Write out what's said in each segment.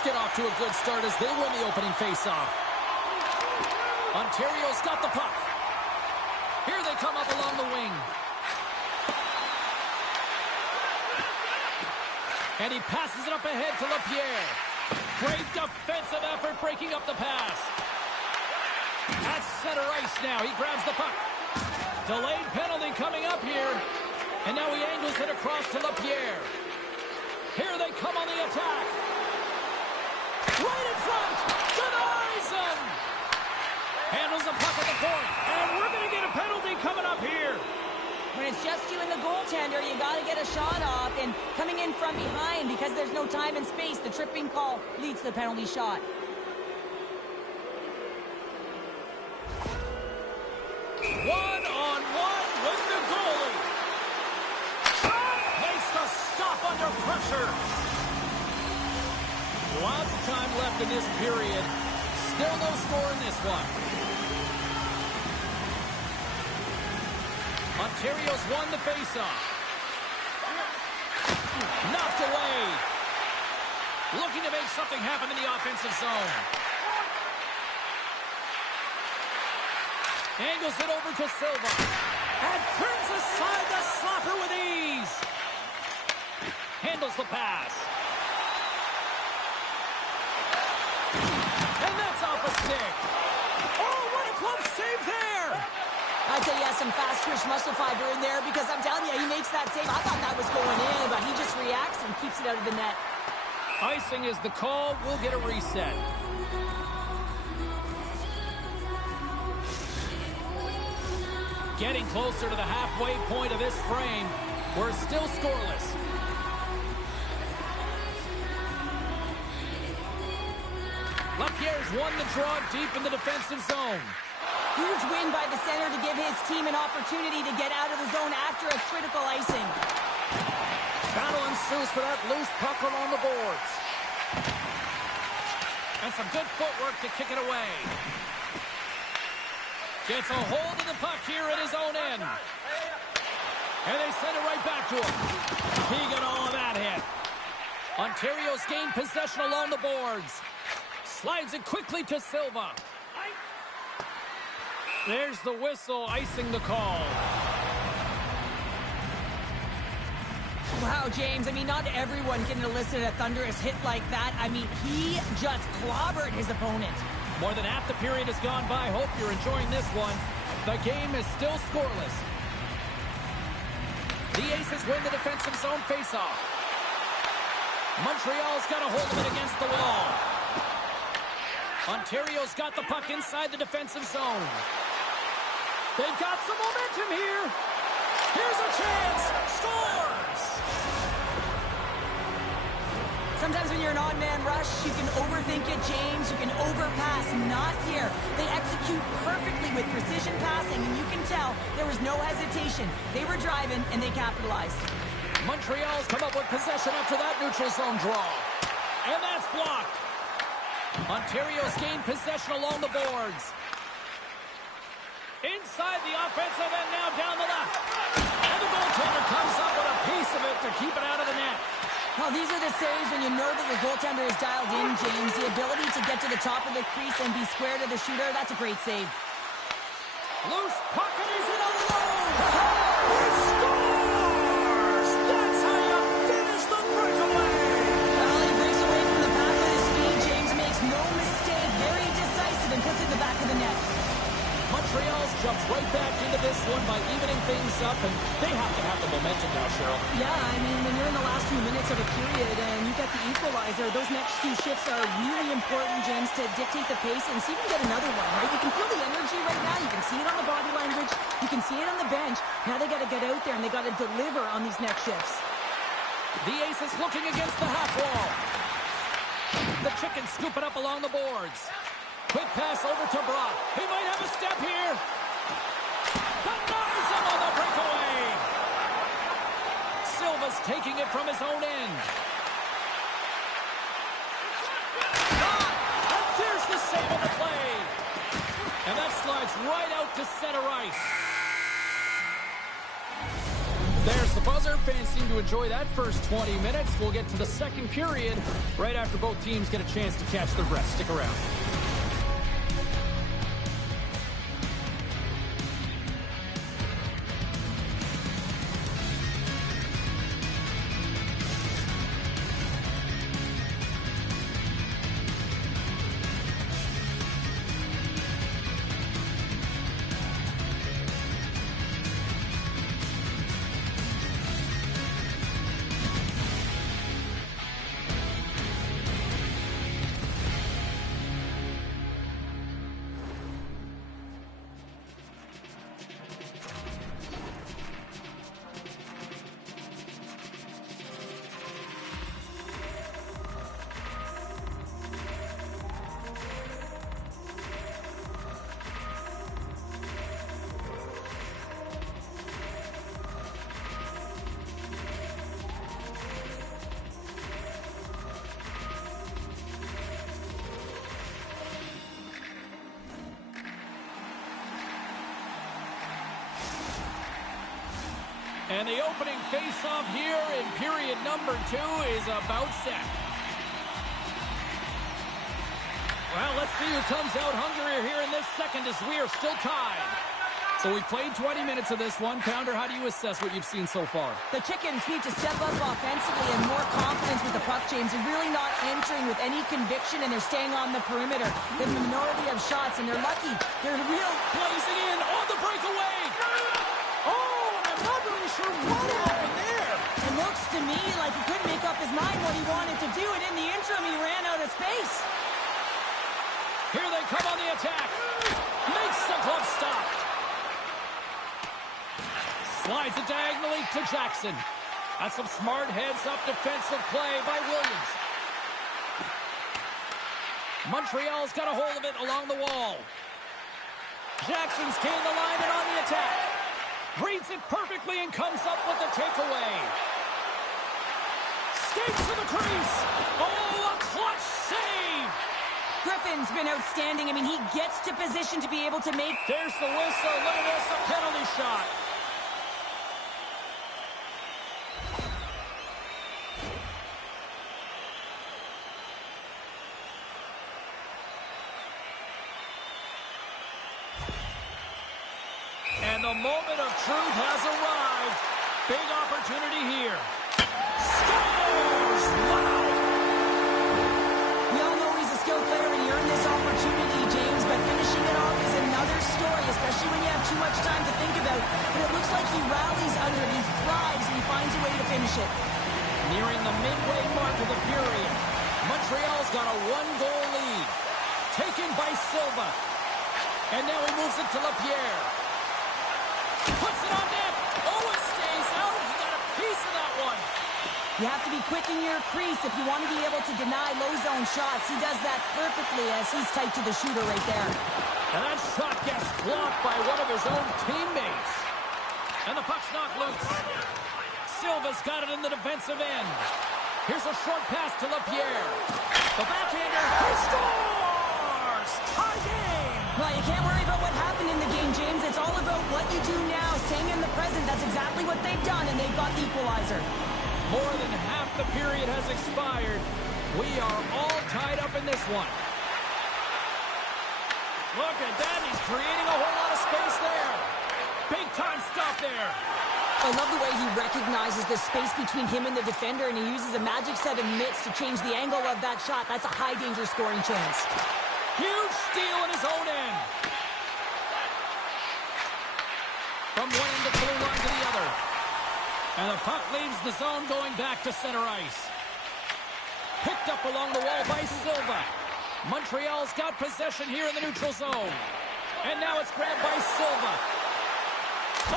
Ducks get off to a good start as they win the opening faceoff. Ontario's got the puck. Here they come up along the wing. And he passes it up ahead to Lapierre. Great defensive effort breaking up the pass. At center ice now. He grabs the puck. Delayed penalty coming up here. And now he angles it across to Lapierre. Here they come on the attack. Right in front. Denies him. Handles the puck at the point. And we're going to get a penalty coming up here. When it's just you and the goaltender, you got to get a shot off. And coming in from behind, because there's no time and space, the tripping call leads to the penalty shot. One-on-one with the goalie. Makes the stop under pressure. Lots of time left in this period. Still no score in this one. Ontario's won the faceoff. Knocked away. Looking to make something happen in the offensive zone. Angles it over to Silva. And turns aside the slapper with ease. Handles the pass. And that's off a stick. Oh, what a glove save there. I'd say he has some fast twitch muscle fiber in there, because I'm telling you, he makes that save. I thought that was going in, but he just reacts and keeps it out of the net. Icing is the call. We'll get a reset. Getting closer to the halfway point of this frame. We're still scoreless. Lapierre's won the draw deep in the defensive zone. Huge win by the center to give his team an opportunity to get out of the zone after a critical icing. Battle ensues for that loose puck along the boards. And some good footwork to kick it away. Gets a hold of the puck here at his own end. And they send it right back to him. He got all of that hit. Ontario's gained possession along the boards. Slides it quickly to Silva. There's the whistle, icing the call. Wow, James, I mean, not everyone can elicit a thunderous hit like that. I mean, he just clobbered his opponent. More than half the period has gone by. Hope you're enjoying this one. The game is still scoreless. The Aces win the defensive zone faceoff. Montreal's got a hold of it against the wall. Ontario's got the puck inside the defensive zone. They've got some momentum here. Here's a chance. Scores! Sometimes when you're an odd-man rush, you can overthink it, James. You can overpass. Not here. They execute perfectly with precision passing, and you can tell there was no hesitation. They were driving, and they capitalized. Montreal's come up with possession after that neutral zone draw. And that's blocked. Ontario's gained possession along the boards. Inside the offensive end, now down the left. And the goaltender comes up with a piece of it to keep it out of the net. Well, these are the saves when you know that your goaltender is dialed in, James. The ability to get to the top of the crease and be square to the shooter, that's a great save. Loose puck, and he's in alone. He scores! That's how you finish the breakaway. Well, he breaks away from the back with his feet. James makes no mistake. Very decisive and puts it in the back of the net. Montreal's jumped right back into this one by evening things up, and they have to have the momentum now, Cheryl. Yeah, I mean, when you're in the last few minutes of a period and you get the equalizer, those next few shifts are really important, James, to dictate the pace and see if you can get another one, right? You can feel the energy right now. You can see it on the body language. You can see it on the bench. Now they got to get out there and they got to deliver on these next shifts. The Aces looking against the half wall. The Chickens scoop it up along the boards. Quick pass over to Brock. He might have a step here. Denies him on the breakaway. Silva's taking it from his own end. And there's the save on the play. And that slides right out to center ice. There's the buzzer. Fans seem to enjoy that first 20 minutes. We'll get to the second period right after both teams get a chance to catch their breath. Stick around. And the opening face-off here in period number 2 is about set. Well, let's see who comes out hungrier here in this second as we are still tied. So we played 20 minutes of this one. Pounder, how do you assess what you've seen so far? The Chickens need to step up offensively and more confidence with the puck, James. They're really not entering with any conviction, and they're staying on the perimeter. The minority of shots, and they're lucky. They're real. Blazing in on the breakaway. Oh, and I'm not really sure what happened there. It looks to me like he couldn't make up his mind what he wanted to do, and in the interim, he ran out of space. Here they come on the attack. Makes the glove stop. Slides it diagonally to Jackson. That's some smart heads-up defensive play by Williams. Montreal's got a hold of it along the wall. Jackson's gained the line and on the attack. Reads it perfectly and comes up with the takeaway. Skates to the crease. Oh, a clutch save. Griffin's been outstanding. I mean, he gets to position to be able to make... There's the whistle. Look at this, a penalty shot. And the moment of truth has arrived. Big opportunity here. Scores! Wow! We all know he's a skilled player and he earned this opportunity, James, but finishing it off is another story, especially when you have too much time to think about. But it looks like he rallies under it, he thrives, and he finds a way to finish it. Nearing the midway mark of the period. Montreal's got a one-goal lead. Taken by Silva. And now he moves it to Lapierre. Puts it on net. Oh, it stays out. He got a piece of that one. You have to be quick in your crease if you want to be able to deny low-zone shots. He does that perfectly as he's tight to the shooter right there. And that shot gets blocked by one of his own teammates. And the puck's knocked loose. Silva's got it in the defensive end. Here's a short pass to Lapierre. The backhander. He scores! Tie game! Well, you can't worry about what happened in the game, James. It's all about what you do now, staying in the present. That's exactly what they've done, and they've got the equalizer. More than half the period has expired. We are all tied up in this one. Look at that. He's creating a whole lot of space there. Big time stop there. I love the way he recognizes the space between him and the defender, and he uses a magic set of mitts to change the angle of that shot. That's a high-danger scoring chance. Huge steal in his own end. From one end of the blue line to the other. And the puck leaves the zone going back to center ice. Picked up along the wall by Silva. Montreal's got possession here in the neutral zone. And now it's grabbed by Silva.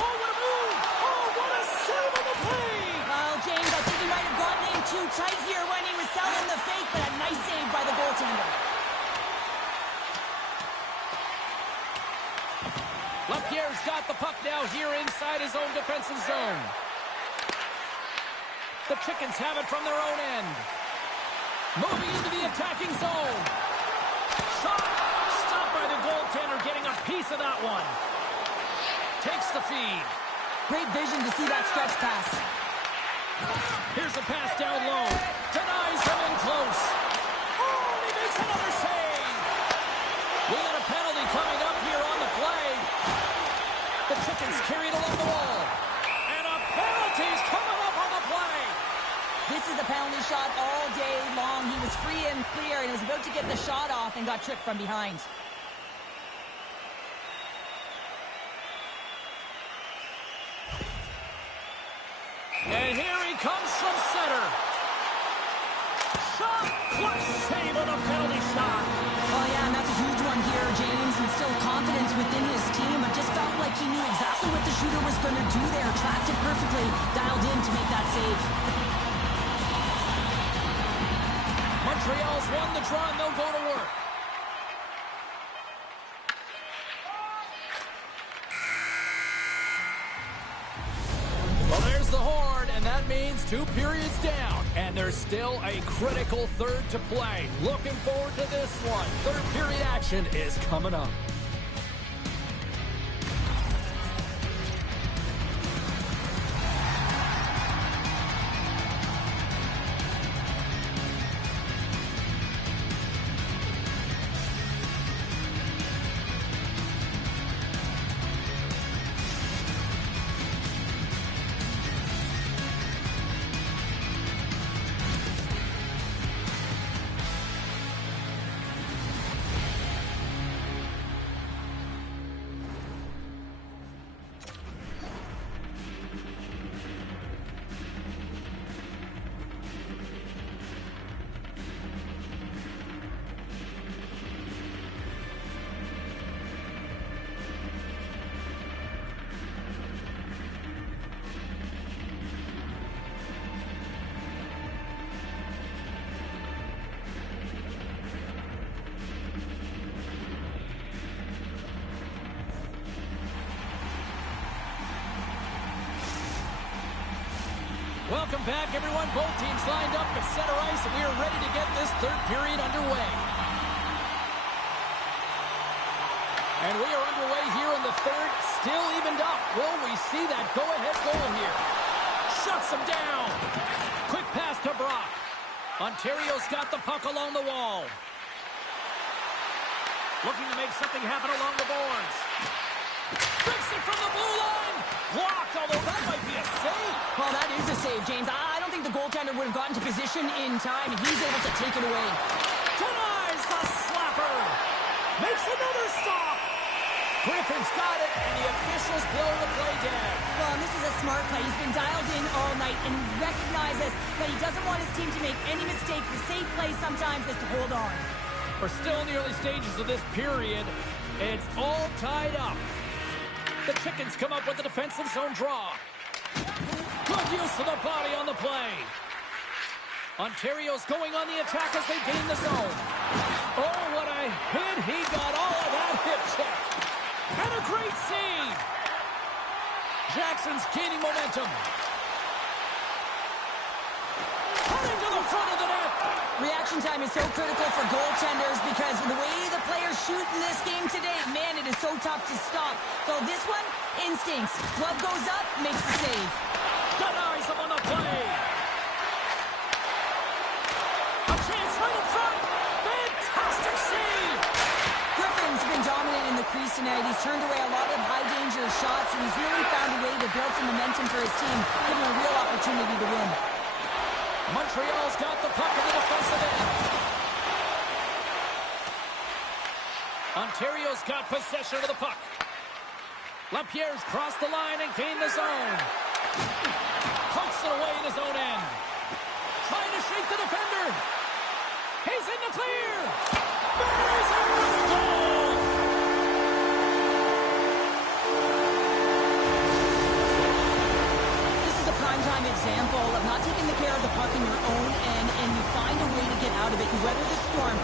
Oh, what a move! Oh, what a save on the play! Well, James, I think he might have gotten in too tight here when he was selling the fake, but a nice save by the goaltender. Lapierre's got the puck now here inside his own defensive zone. The Chickens have it from their own end. Moving into the attacking zone. Shot! Stopped by the goaltender, getting a piece of that one. Takes the feed. Great vision to see that stretch pass. Here's a pass down low. Denies him in close. Oh, and he makes another save. We got a penalty coming up here on the play. The Chickens carry it along the wall. And a penalty's coming up on the play. This is a penalty shot all day long. He was free and clear and was about to get the shot off and got tripped from behind. And here he comes from center. Shot! Clutch save on a penalty shot. Oh, yeah, and that's a huge one here, James. And still confidence within his team. I just felt like he knew exactly what the shooter was going to do there. Tracked it perfectly, dialed in to make that save. Montreal's won the draw, and they'll go to work. Well, there's the horn, and that means 2 periods down. And there's still a critical third to play. Looking forward to this one. Third period action is coming up. Welcome back, everyone. Both teams lined up at center ice, and we are ready to get this third period underway. And we are underway here in the third, still evened up. Will we see that go-ahead goal here? Shuts him down. Quick pass to Brock. Ontario's got the puck along the wall. Looking to make something happen along the boards. Rips it from the blue line. Blocked, although that might be a save. Well, that is a save, James. I don't think the goaltender would have gotten to position in time, and he's able to take it away. Denies the slapper. Makes another stop. Griffin's got it, and the officials blow the play dead. Well, and this is a smart play. He's been dialed in all night and recognizes that he doesn't want his team to make any mistakes. The safe play sometimes is to hold on. We're still in the early stages of this period. It's all tied up. The Chickens come up with a defensive zone draw. Good use of the body on the play. Ontario's going on the attack as they gain the zone. Oh, what a hit. He got all of that hip check. And a great save. Jackson's gaining momentum. Cutting to the front of the net. Reaction time is so critical for goaltenders because the way the players shoot in this game today, man, it is so tough to stop. So this one, instincts. Glove goes up, makes the save. Denies him on the play. A chance right in front. Fantastic save. Griffin's been dominant in the crease tonight. He's turned away a lot of high-danger shots, and he's really found a way to build some momentum for his team, giving him a real opportunity to win. Montreal's got the puck in the defensive end. Ontario's got possession of the puck. Lapierre's crossed the line and gained the zone. Pokes it away in his own end. Trying to shake the defender. He's in the clear. Buries it for the goal. This is a primetime example of not taking the care of the puck in your own end, and you find a way to get out of it. You weather the storm.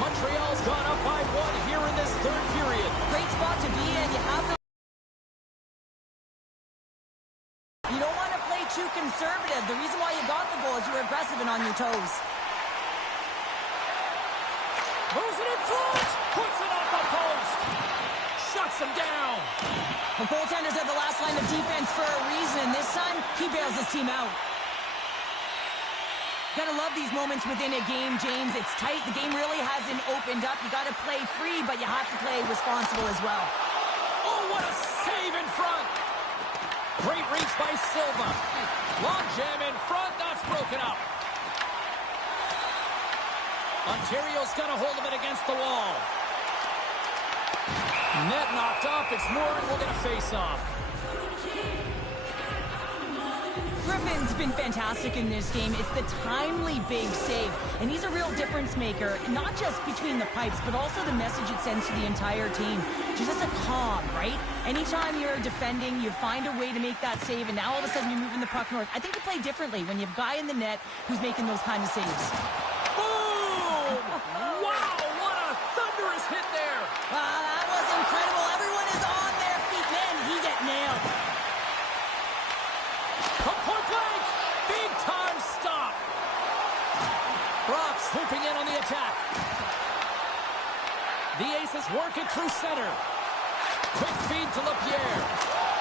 Montreal's gone up by 1 here in this third period. Great spot to be in. You have the... You don't want to play too conservative. The reason why you got the goal is you were aggressive and on your toes. Moves it in front. Puts it off the post. shuts him down. The goaltenders are the last line of defense for a reason. This time, he bails his team out. Gotta love these moments within a game, James. It's tight. The game really hasn't opened up. You gotta play free, but you have to play responsible as well. Oh, what a save in front. Great reach by Silva. Long jam in front. That's broken up. Ontario's got a hold of it against the wall. Net knocked off. It's Moore. We'll get a face-off. Griffin's been fantastic in this game. It's the timely big save, and he's a real difference maker, not just between the pipes, but also the message it sends to the entire team. Just a calm, right? Anytime you're defending, you find a way to make that save, and now all of a sudden you're moving the puck north. I think you play differently when you have a guy in the net who's making those kind of saves. Boom! Wow, what a thunderous hit there! That was incredible. Everyone is on their feet. Man, he got nailed. From point blank, big time stop. Brock's swooping in on the attack. The Aces work it through center. Quick feed to LaPierre.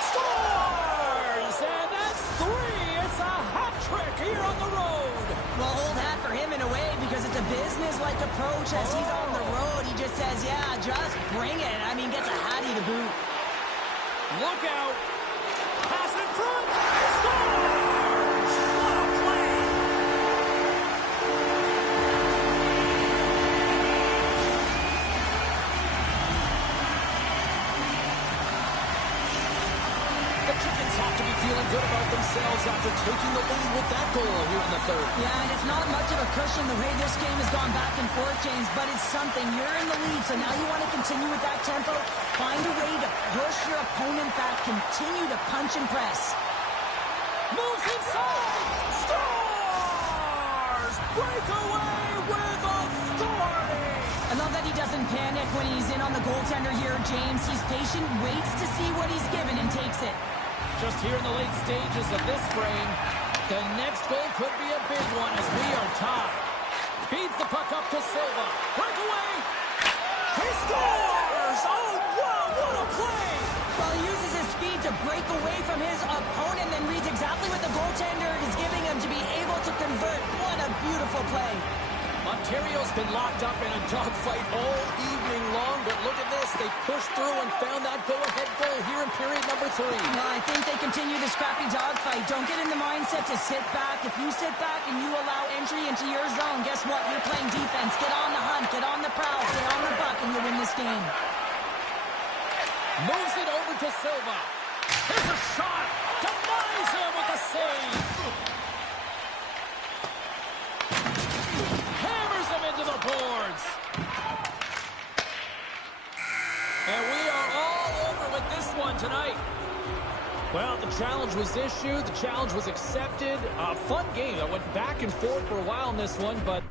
Scores! And that's 3. It's a hat trick here on the road. Well, old hat for him in a way because it's a business-like approach as he's on the road. He just says, yeah, just bring it. I mean, gets a hattie to boot. Look out. Pass in front. Scores! What a play! The Chickens have to be feeling good about themselves after taking the lead with that goal here in the third. Yeah, and it's not much of a cushion the way this game has gone back and forth, James, but it's something. You're in the lead, so now you want to continue with that tempo. Find a way to push your opponent back. Continue to punch and press. Moves inside! Stars! Breakaway with authority! I love that he doesn't panic when he's in on the goaltender here, James. He's patient, waits to see what he's given, and takes it. Just here in the late stages of this frame, the next goal could be a big one as we are tied. Feeds the puck up to Silva. Breakaway! He scores! Oh, wow, what a play! Well, he uses his speed to break away from his opponent and reads exactly what the goaltender is giving him to be able to convert. What a beautiful play. Ontario's been locked up in a dogfight all evening long, but look at this. They pushed through and found that go-ahead goal here in period number 3. Well, I think they continue the scrappy dogfight. Don't get in the mindset to sit back. If you sit back and you allow entry into your zone, guess what? You're playing defense. Get on the hunt. Get on the prowl. Stay on the buck, and you'll win this game. Moves it over to Silva. Here's a shot. Denies him with the save. Hammers him into the boards. And we are all over with this one tonight. Well, the challenge was issued. The challenge was accepted. A fun game that went back and forth for a while in this one, but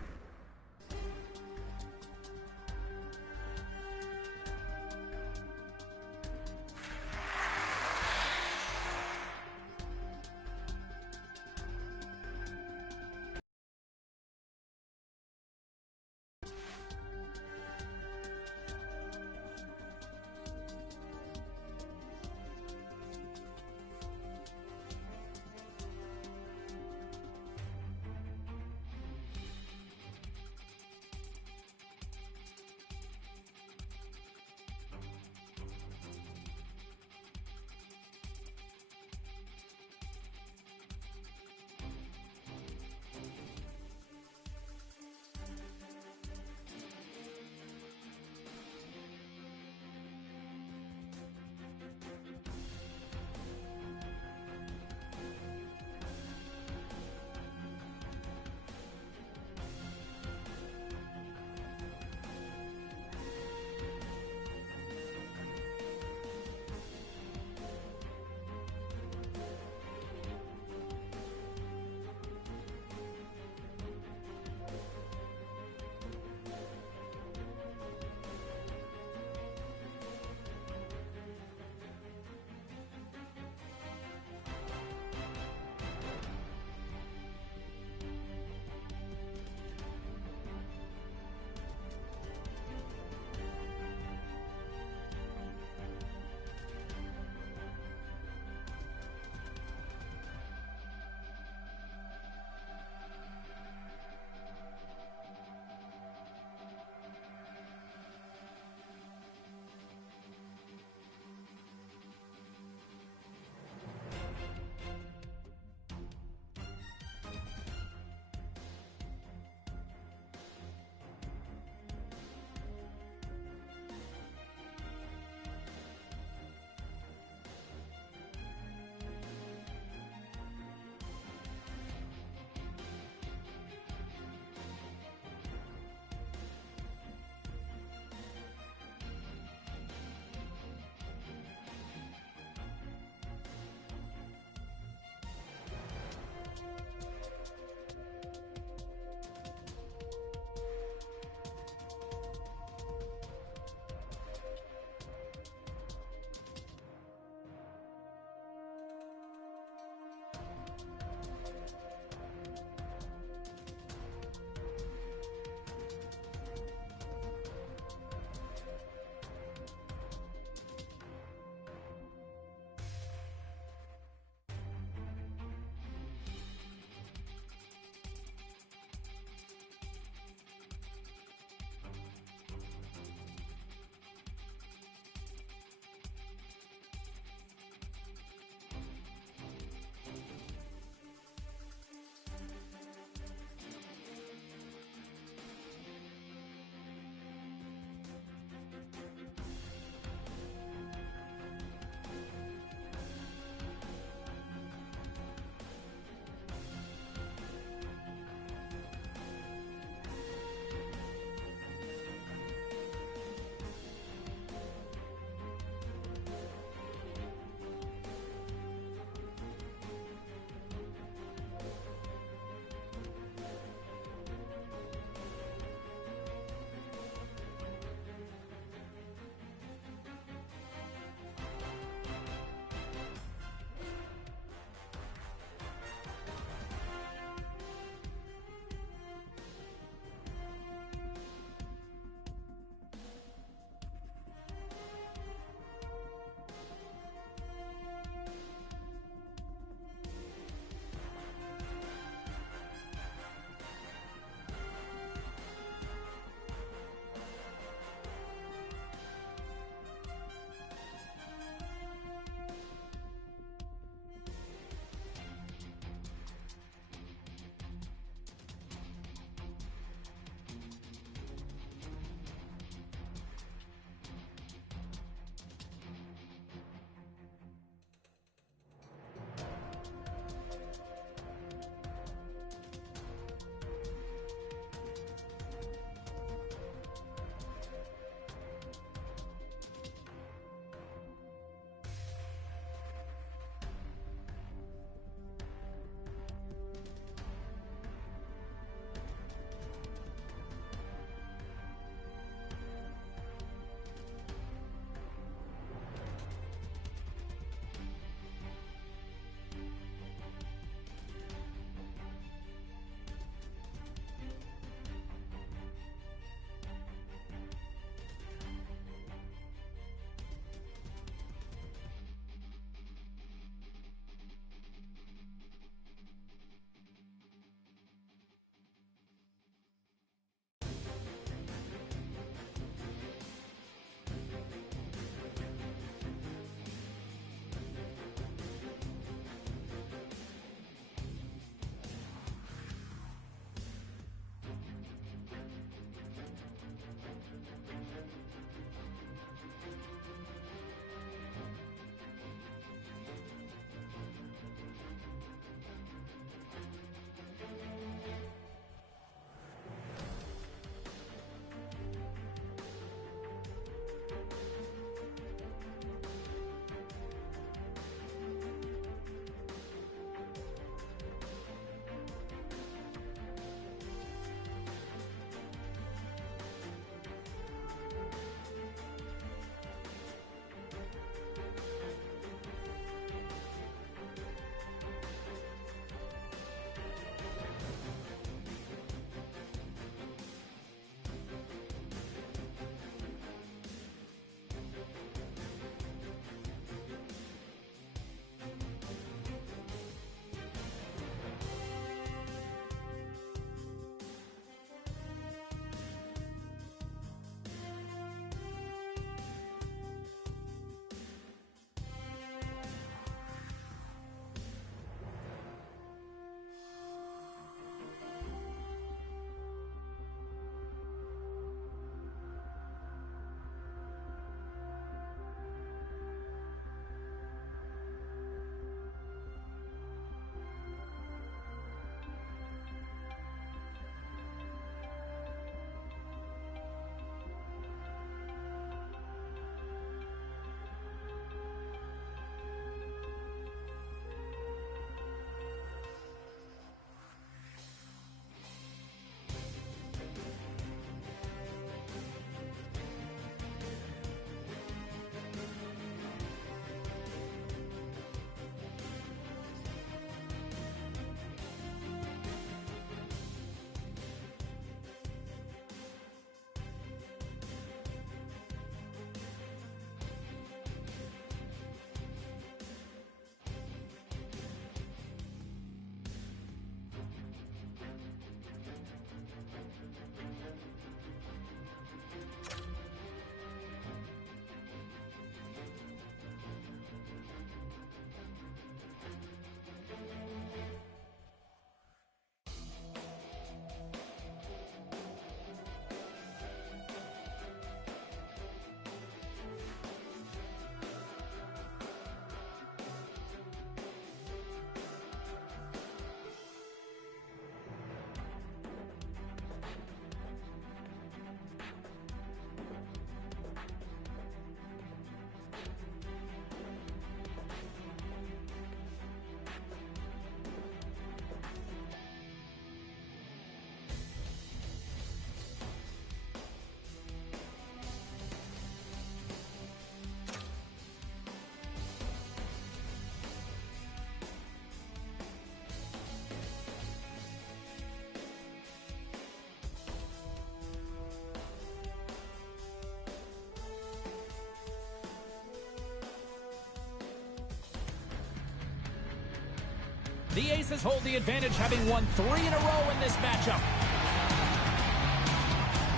The Aces hold the advantage, having won 3 in a row in this matchup.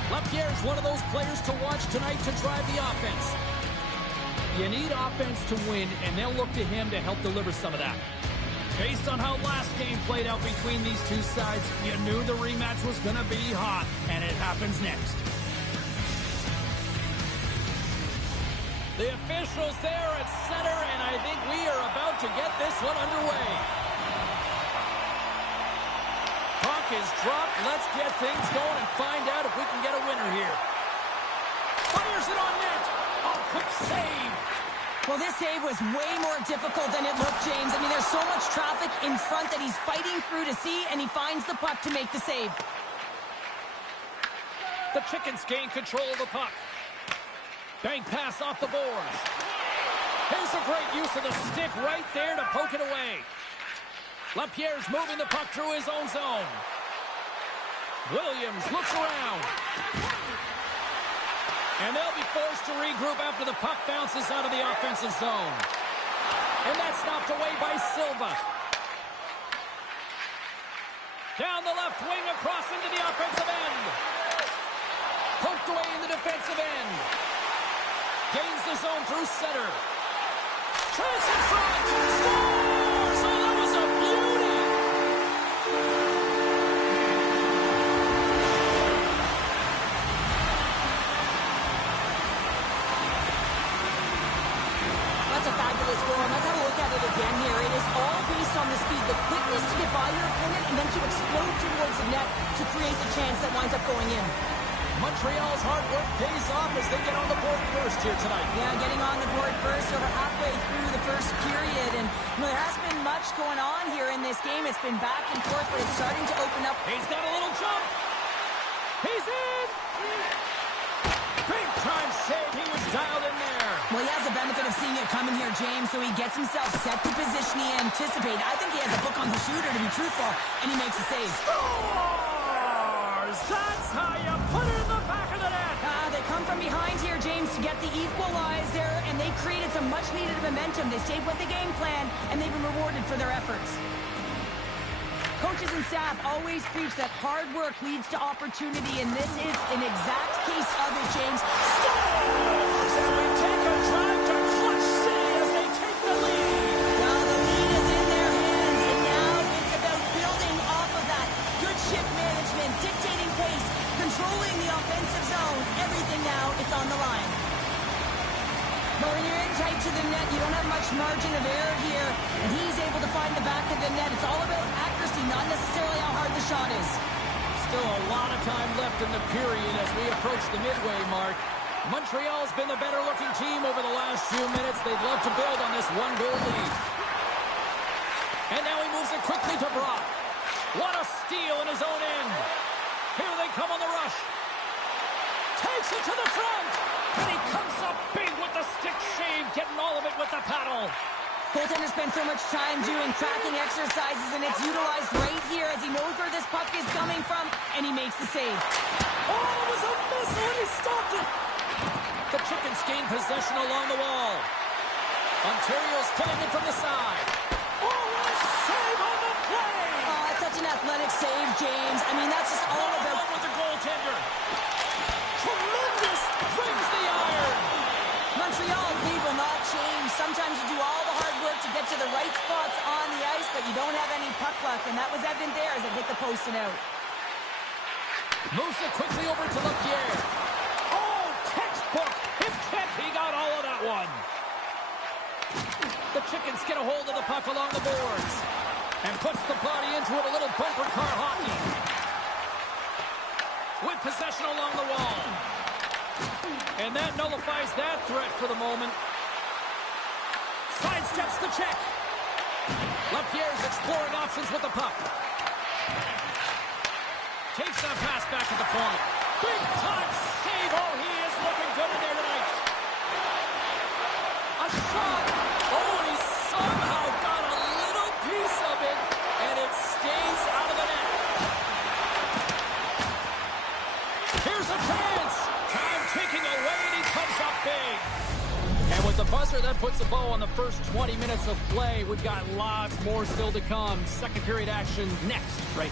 Lapierre is one of those players to watch tonight to drive the offense. You need offense to win, and they'll look to him to help deliver some of that. Based on how last game played out between these two sides, you knew the rematch was going to be hot, and it happens next. The officials there at center, and I think we are about to get this one underway. Puck is dropped. Let's get things going and find out if we can get a winner here. Fires it on net. Oh, quick save. Well, this save was way more difficult than it looked, James. I mean, there's so much traffic in front that he's fighting through to see, and he finds the puck to make the save. The Chickens gain control of the puck. Bank pass off the boards. Here's a great use of the stick right there to poke it away. Lapierre's moving the puck through his own zone. Williams looks around. And they'll be forced to regroup after the puck bounces out of the offensive zone. And that's knocked away by Silva. Down the left wing across into the offensive end. Poked away in the defensive end. Gains the zone through center. Chance in front. Scores! Oh, that was a beauty! That's a fabulous goal, and let's have a look at it again here. It is all based on the speed, the quickness to get by your opponent, and then to explode towards the net to create the chance that winds up going in. Montreal's hard work pays off as they get on the board first here tonight. Yeah, getting on the board first over halfway through the first period. And there hasn't been much going on here in this game. It's been back and forth, but it's starting to open up. He's got a little jump. He's in. Big time save. He was dialed in there. Well, he has the benefit of seeing it coming here, James, so he gets himself set to position he anticipated. I think he has a book on the shooter, to be truthful, and he makes a save. Scores! That's how you put it in the back of the net. They come from behind here, James, to get the equalizer, and they created some much-needed momentum. They stayed with the game plan, and they've been rewarded for their efforts. Coaches and staff always preach that hard work leads to opportunity, and this is an exact case of it, James. Scores! And we take a drive to Clutch City as they take the lead. Now the lead is in their hands, and now it's about building off of that. Good shift management, dictating pace, controlling the offensive zone. Everything now, it's on the line. But when you're in tight to the net, you don't have much margin of error here, and he's able to find the back of the net. It's all about accuracy, not necessarily how hard the shot is. Still a lot of time left in the period as we approach the midway mark. Montreal's been the better-looking team over the last few minutes. They'd love to build on this one-goal lead. And now he moves it quickly to Brock. What a steal in his own end. Here they come on the rush. Takes it to the front. And he comes up big with the stick save, getting all of it with the paddle. Goaltender spends so much time doing tracking exercises, and it's utilized right here as he knows where this puck is coming from, and he makes the save. Oh, it was a missile, and he stopped it. The Chickens gain possession along the wall. Ontario's pulling it from the side. Oh, what a save on the play! Oh, such an athletic save, James. I mean, that's just all about... with the goaltender. Tremendous! Brings the iron! Montreal's lead will not change. Sometimes you do all the hard work to get to the right spots on the ice, but you don't have any puck luck, and that was evident there as it hit the post and out. Moves it quickly over to Lapierre. Oh, textbook! Hip check, he got all of that one. The Chickens get a hold of the puck along the boards and puts the body into it, a little bumper car hockey. With possession along the wall. And that nullifies that threat for the moment. Sidesteps the check. Lapierre's exploring options with the puck. Takes that pass back at the point. Big time save. Oh, he is looking good in there tonight. A shot. Oh, and he somehow got a little piece of it, and it stays out of the net. Here's a chance. Time ticking away, and he comes up big. And with the buzzer that puts a bow on the first 20 minutes of play. We've got lots more still to come. Second period action next, right?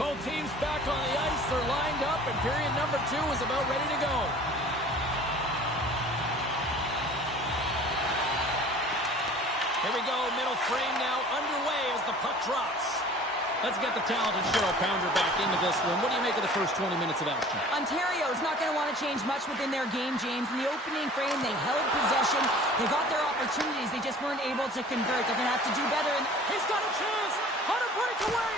Both teams back on the ice. They're lined up, and period number 2 is about ready to go. Here we go. Middle frame now underway as the puck drops. Let's get the talented Cheryl Pounder back into this one. What do you make of the first 20 minutes of action? Ontario's not going to want to change much within their game, James. In the opening frame, they held possession. They got their opportunities. They just weren't able to convert. They're going to have to do better. And he's got a chance on a breakaway.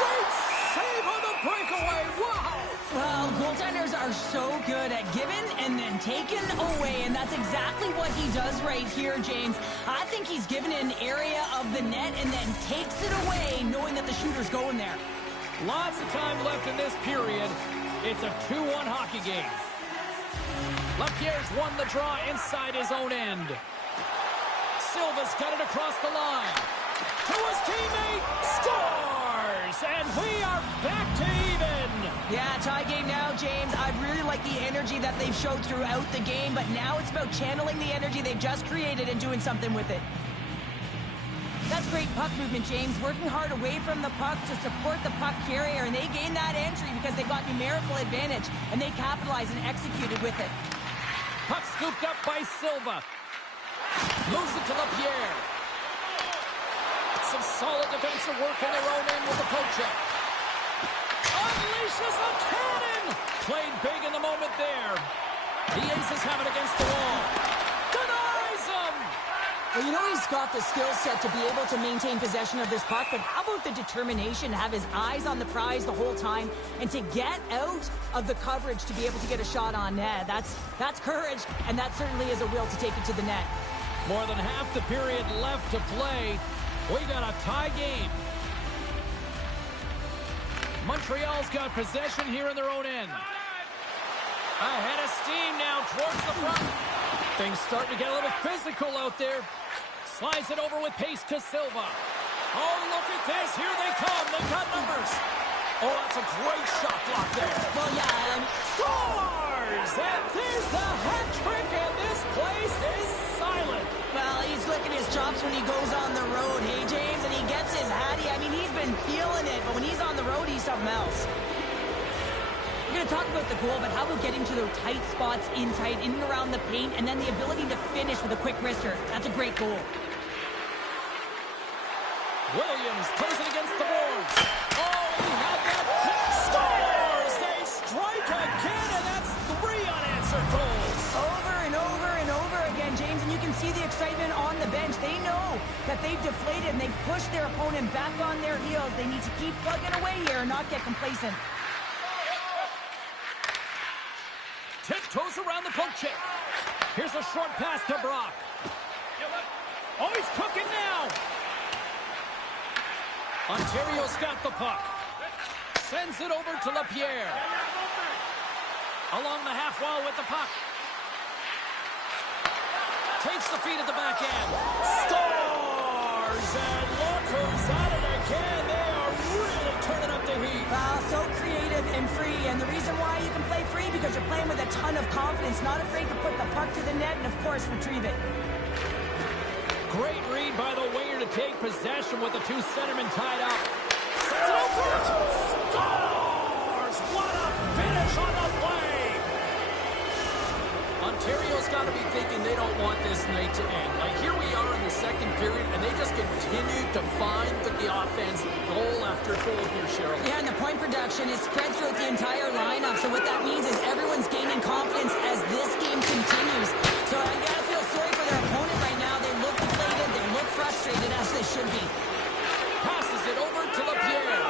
Great save on the breakaway. Wow. Well, goaltenders are so good at giving and then taking away, and that's exactly what he does right here, James. I think he's given an area of the net and then takes it away, knowing that the shooter's going there. Lots of time left in this period. It's a 2-1 hockey game. LaPierre's won the draw inside his own end. Silva's got it across the line. To his teammate, scores! And we are back to even. Yeah, tie game now, James. I really like the energy that they've showed throughout the game, but now it's about channeling the energy they've just created and doing something with it. That's great puck movement, James. Working hard away from the puck to support the puck carrier, and they gained that entry because they got numerical advantage, and they capitalized and executed with it. Puck scooped up by Silva. Moves it to LaPierre. Some solid defensive work in their own end with the poke check. Unleashes a cannon! Played big in the moment there. The Aces have it against the wall. Denies him! Well, you know he's got the skill set to be able to maintain possession of this puck, but how about the determination to have his eyes on the prize the whole time and to get out of the coverage to be able to get a shot on net? That's courage, and that certainly is a will to take it to the net. More than half the period left to play. We got a tie game. Montreal's got possession here in their own end. Ahead of steam now towards the front. Things starting to get a little physical out there. Slides it over with pace to Silva. Oh, look at this. Here they come. They've got numbers. Oh, that's a great shot block there. Well, yeah. Scores! And there's the hat trick, and this place is silent. Well, he's licking his chops when he goes on the road, hey, James? And he gets his hattie. I mean, he's been feeling it, but when he's on the road, he's something else. We're going to talk about the goal, but how about getting to those tight spots in and around the paint, and then the ability to finish with a quick wrister? That's a great goal. Williams plays it against the boards. Oh, he had that. Scores! They strike again, and that's 3 unanswered goals. Over and over and over again, James, and you can see the excitement on the bench. They know that they've deflated, and they've pushed their opponent back on their heels. They need to keep plugging away here and not get complacent. Tiptoes around the poke check. Here's a short pass to Brock. Oh, he's cooking now. Ontario's got the puck. Sends it over to LaPierre. Along the half wall with the puck. Takes the feed at the back end. Scores! And look who's at it again. They are really turning up the heat. So creative and free, and the reason why you can play free because because you're playing with a ton of confidence, not afraid to put the puck to the net and, of course, retrieve it. Great read by the winger to take possession with the two centermen tied up. Sets it out front. Scores! What a finish on the play! Ontario's got to be thinking they don't want this night to end. Like, here we are in the second period, and they just continue to find the offense goal after goal here, Cheryl. Yeah, and the point production is spread throughout the entire lineup. So what that means is everyone's gaining confidence as this game continues. So I gotta feel sorry for their opponent right now. They look deflated, they look frustrated, as they should be. Passes it over to LaPierre.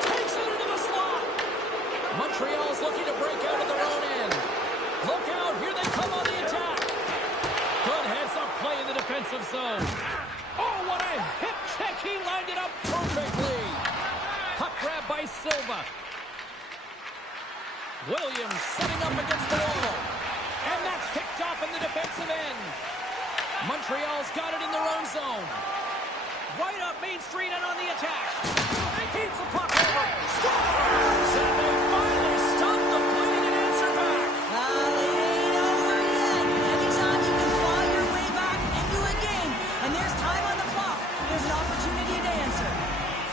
Takes it into the slot. Montreal's looking to break out of their own end. Look out, here they come on the attack. Good heads-up play in the defensive zone. Oh, what a hip check. He lined it up perfectly. Puck grab by Silva. Williams setting up against the wall. And that's picked off in the defensive end. Montreal's got it in their own zone. Right up Main Street and on the attack. Beats the puck over. Scores! And they finally stop the bleeding and answer back. It ain't over yet. Anytime you can claw your way back into a game, and there's time on the clock, there's an opportunity to answer.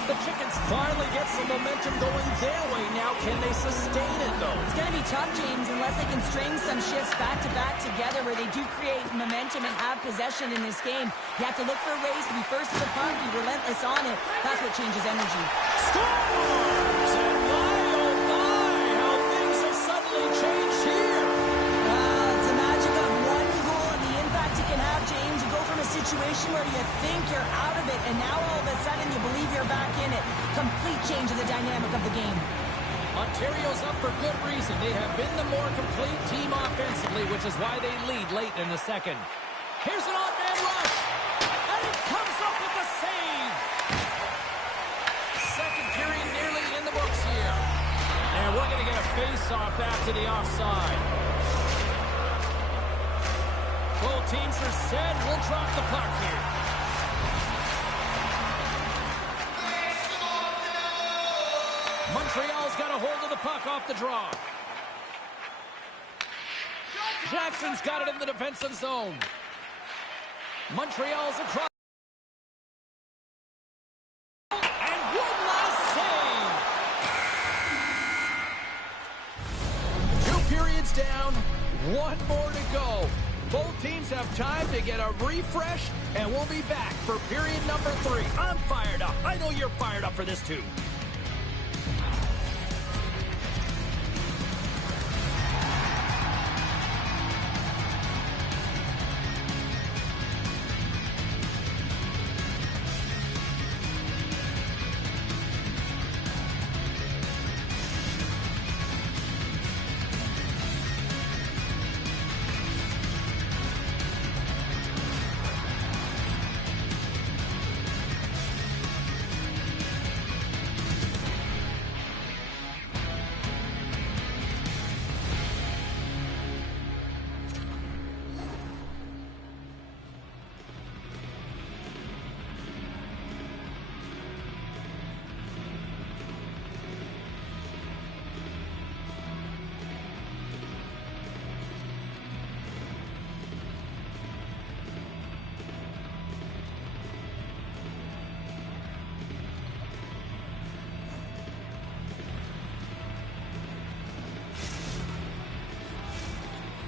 The Chickens finally get some momentum going their way now. Can they sustain it, though? It's going to be tough, James, unless they can string some shifts back-to-back together where they do create momentum and have possession in this game. You have to look for ways to be first to the puck, be relentless on it. That's what changes energy. Scores! And my, oh my, how things have suddenly changed here. It's the magic of one goal and the impact it can have, James. You go from a situation where you think you're out of it, and now all of a sudden you believe you're back in it. Complete change of the dynamic of the game. Ontario's up for good reason. They have been the more complete team offensively, which is why they lead late in the second. Here's an odd-man rush. And it comes up with the save. Second period nearly in the books here. And we're going to get a face-off after the offside. Both teams are set. We'll drop the puck here. Montreal's got a hold of the puck off the draw. Jackson's got it in the defensive zone. Montreal's across. And one last save. 2 periods down, 1 more to go. Both teams have time to get a refresh, and we'll be back for period number 3. I'm fired up. I know you're fired up for this too.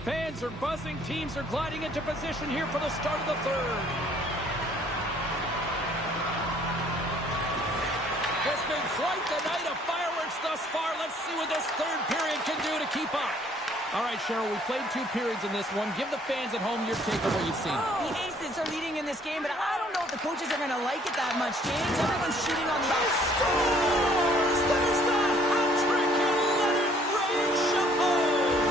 Fans are buzzing. Teams are gliding into position here for the start of the third. It's been quite the night of fireworks thus far. Let's see what this third period can do to keep up. All right, Cheryl, we played 2 periods in this one. Give the fans at home your take on what you've seen. The Aces are leading in this game, but I don't know if the coaches are going to like it that much, James. Everyone's shooting on the outside. There's the hat trick, and let it rain, Chapeau.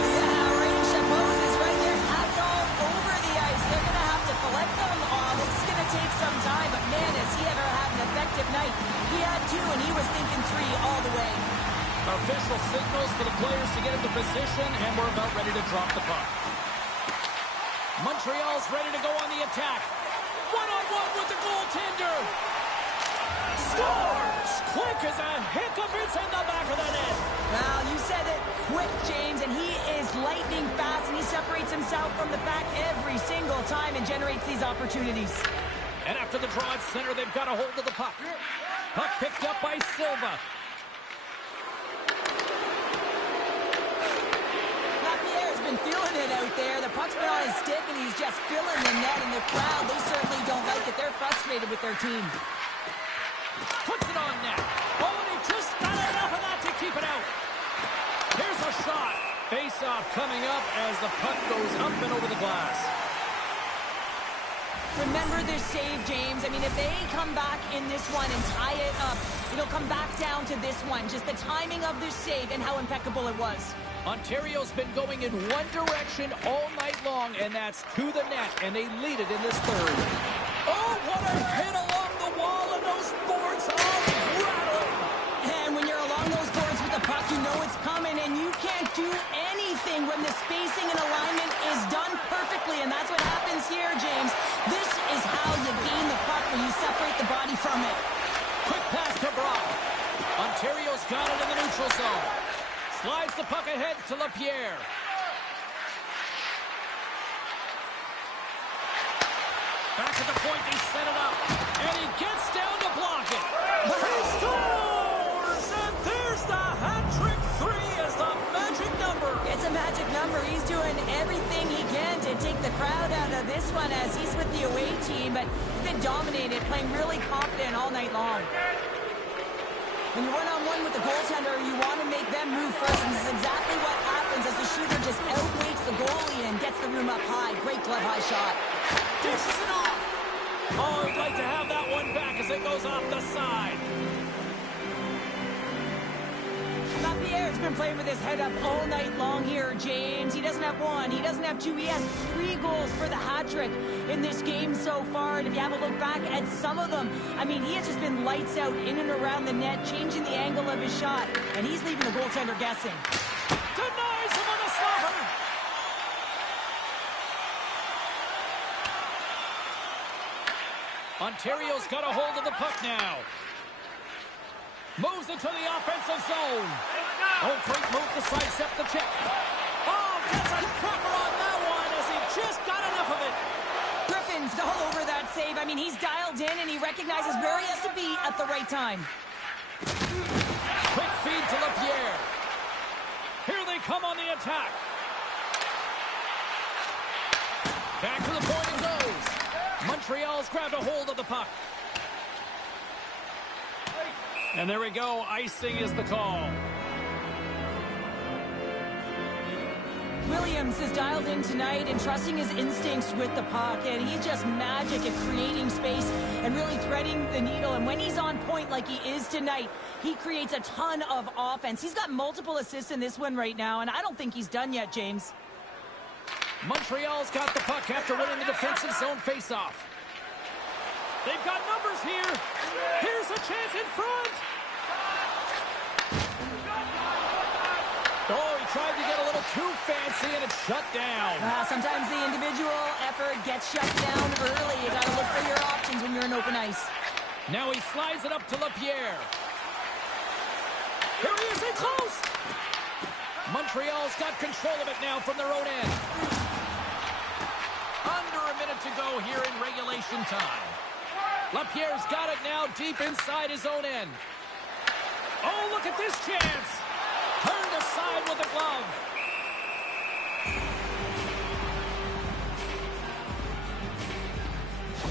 Yeah, Rain Chapeau is right there. Hats all over the ice. They're going to have to collect them. This is going to take some time, but man, has he ever had an effective night. He had 2, and he was thinking 3 all the way. Official signals for the players to get into position, and we're about ready to drop the puck. Montreal's ready to go on the attack. One-on-one with the goaltender. Scores! quick as a hiccup. It's in the back of the net. Well, you said it quick, James, and he is lightning fast, and he separates himself from the pack every single time and generates these opportunities. And after the draw at center, they've got a hold of the puck. Puck picked up by Silva. Lapierre's been feeling it out there. The puck's been on his stick, and he's just filling the net, and the crowd, they certainly don't like it. They're frustrated with their team. Puts it on net. Oh, and he just got enough of that to keep it out. Here's a shot. Face-off coming up as the puck goes up and over the glass. Remember this save, James. I mean, if they come back in this one and tie it up, it'll come back down to this one. Just the timing of this save and how impeccable it was. Ontario's been going in one direction all night long, and that's to the net, and they lead it in this third. Oh, what a hit along the wall, and those boards are rattling. And when you're along those boards with the puck, you know it's coming, and you can't do anything when the spacing and alignment is done perfectly, and that's what happens here, James. This is how you gain the puck when you separate the body from it. Quick pass to Brock. Ontario's got it in the neutral zone. Slides the puck ahead to Lapierre. Back at the point, they set it up. And he gets down to block it. He scores! And there's the hat-trick 3 as the magic number. It's a magic number. He's doing everything he can to take the crowd out of this one as he's with the away team, but he's been dominated, playing really confident all night long. When you're one-on-one with the goaltender, you want to make them move first, and this is exactly what happens as the shooter just outweights the goalie and gets the room up high. Great glove-high shot. Dishes it off. Oh, he'd like to have that one back as it goes off the side. Lapierre's been playing with his head up all night long here, James. He doesn't have one, he doesn't have two, he has 3 goals for the hat-trick in this game so far. And if you have a look back at some of them, I mean, he has just been lights out in and around the net, changing the angle of his shot, and he's leaving the goaltender guessing. Denies him on the slapper. Ontario's got a hold of the puck now. Moves into the offensive zone. Oh, great move to sidestep the check. Oh, gets a cropper on that one as he just got enough of it. Griffin's all over that save. I mean, he's dialed in and he recognizes where he has to be at the right time. Quick feed to Lapierre. Here they come on the attack. Back to the point it goes. Montreal's grabbed a hold of the puck. And there we go. Icing is the call. Williams is dialed in tonight and trusting his instincts with the puck, and he's just magic at creating space and really threading the needle. And when he's on point like he is tonight, he creates a ton of offense. He's got multiple assists in this one right now, and I don't think he's done yet, James. Montreal's got the puck after winning the defensive zone faceoff. They've got numbers here. Here's a chance in front. Oh, he tried to get a little too fancy, and it's shut down. Sometimes the individual effort gets shut down early. You got to look for your options when you're in open ice. Now he slides it up to Lapierre. Here he is in close. Montreal's got control of it now from their own end. Under a minute to go here in regulation time. Lapierre's got it now deep inside his own end. Oh, look at this chance. Turned aside with a glove.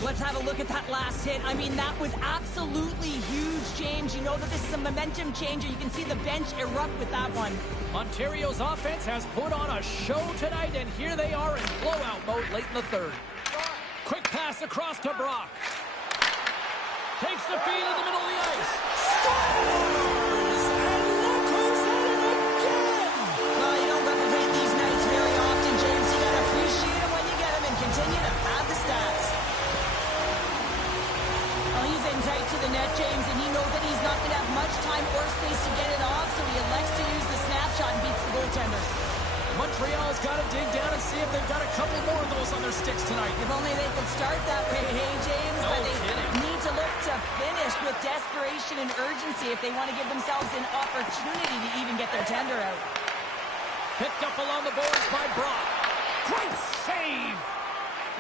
Let's have a look at that last hit. I mean, that was absolutely huge, James. You know that this is a momentum changer. You can see the bench erupt with that one. Ontario's offense has put on a show tonight, and here they are in blowout mode late in the third. Quick pass across to Brock. Takes the feed in the middle of the ice. Scores! And look who's at it again! Well, you don't replicate these nights very often, James. You got to appreciate them when you get them and continue to pad the stats. Well, he's in tight to the net, James, and he knows that he's not going to have much time or space to get it off, so he elects to use the snapshot and beats the goaltender. Montreal's got to dig down and see if they've got a couple more of those on their sticks tonight. If only they could start that way, hey, James, No but they kidding. need to look to finish with desperation and urgency if they want to give themselves an opportunity to even get their tender out. Picked up along the boards by Brock. Great save!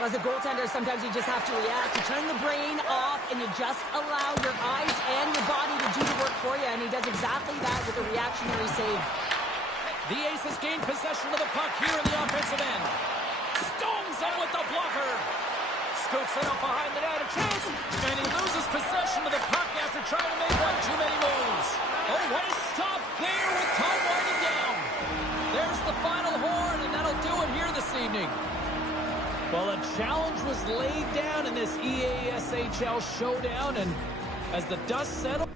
As a goaltender, sometimes you just have to react. You turn the brain off, and you just allow your eyes and your body to do the work for you, and he does exactly that with a reactionary save. The Aces gain possession of the puck here in the offensive end. Stones him with the blocker. Scoots it up behind the net, a chance, and he loses possession of the puck after trying to make one too many moves. Oh, what a stop there with time winding down. There's the final horn, and that'll do it here this evening. Well, a challenge was laid down in this EASHL showdown, and as the dust settled,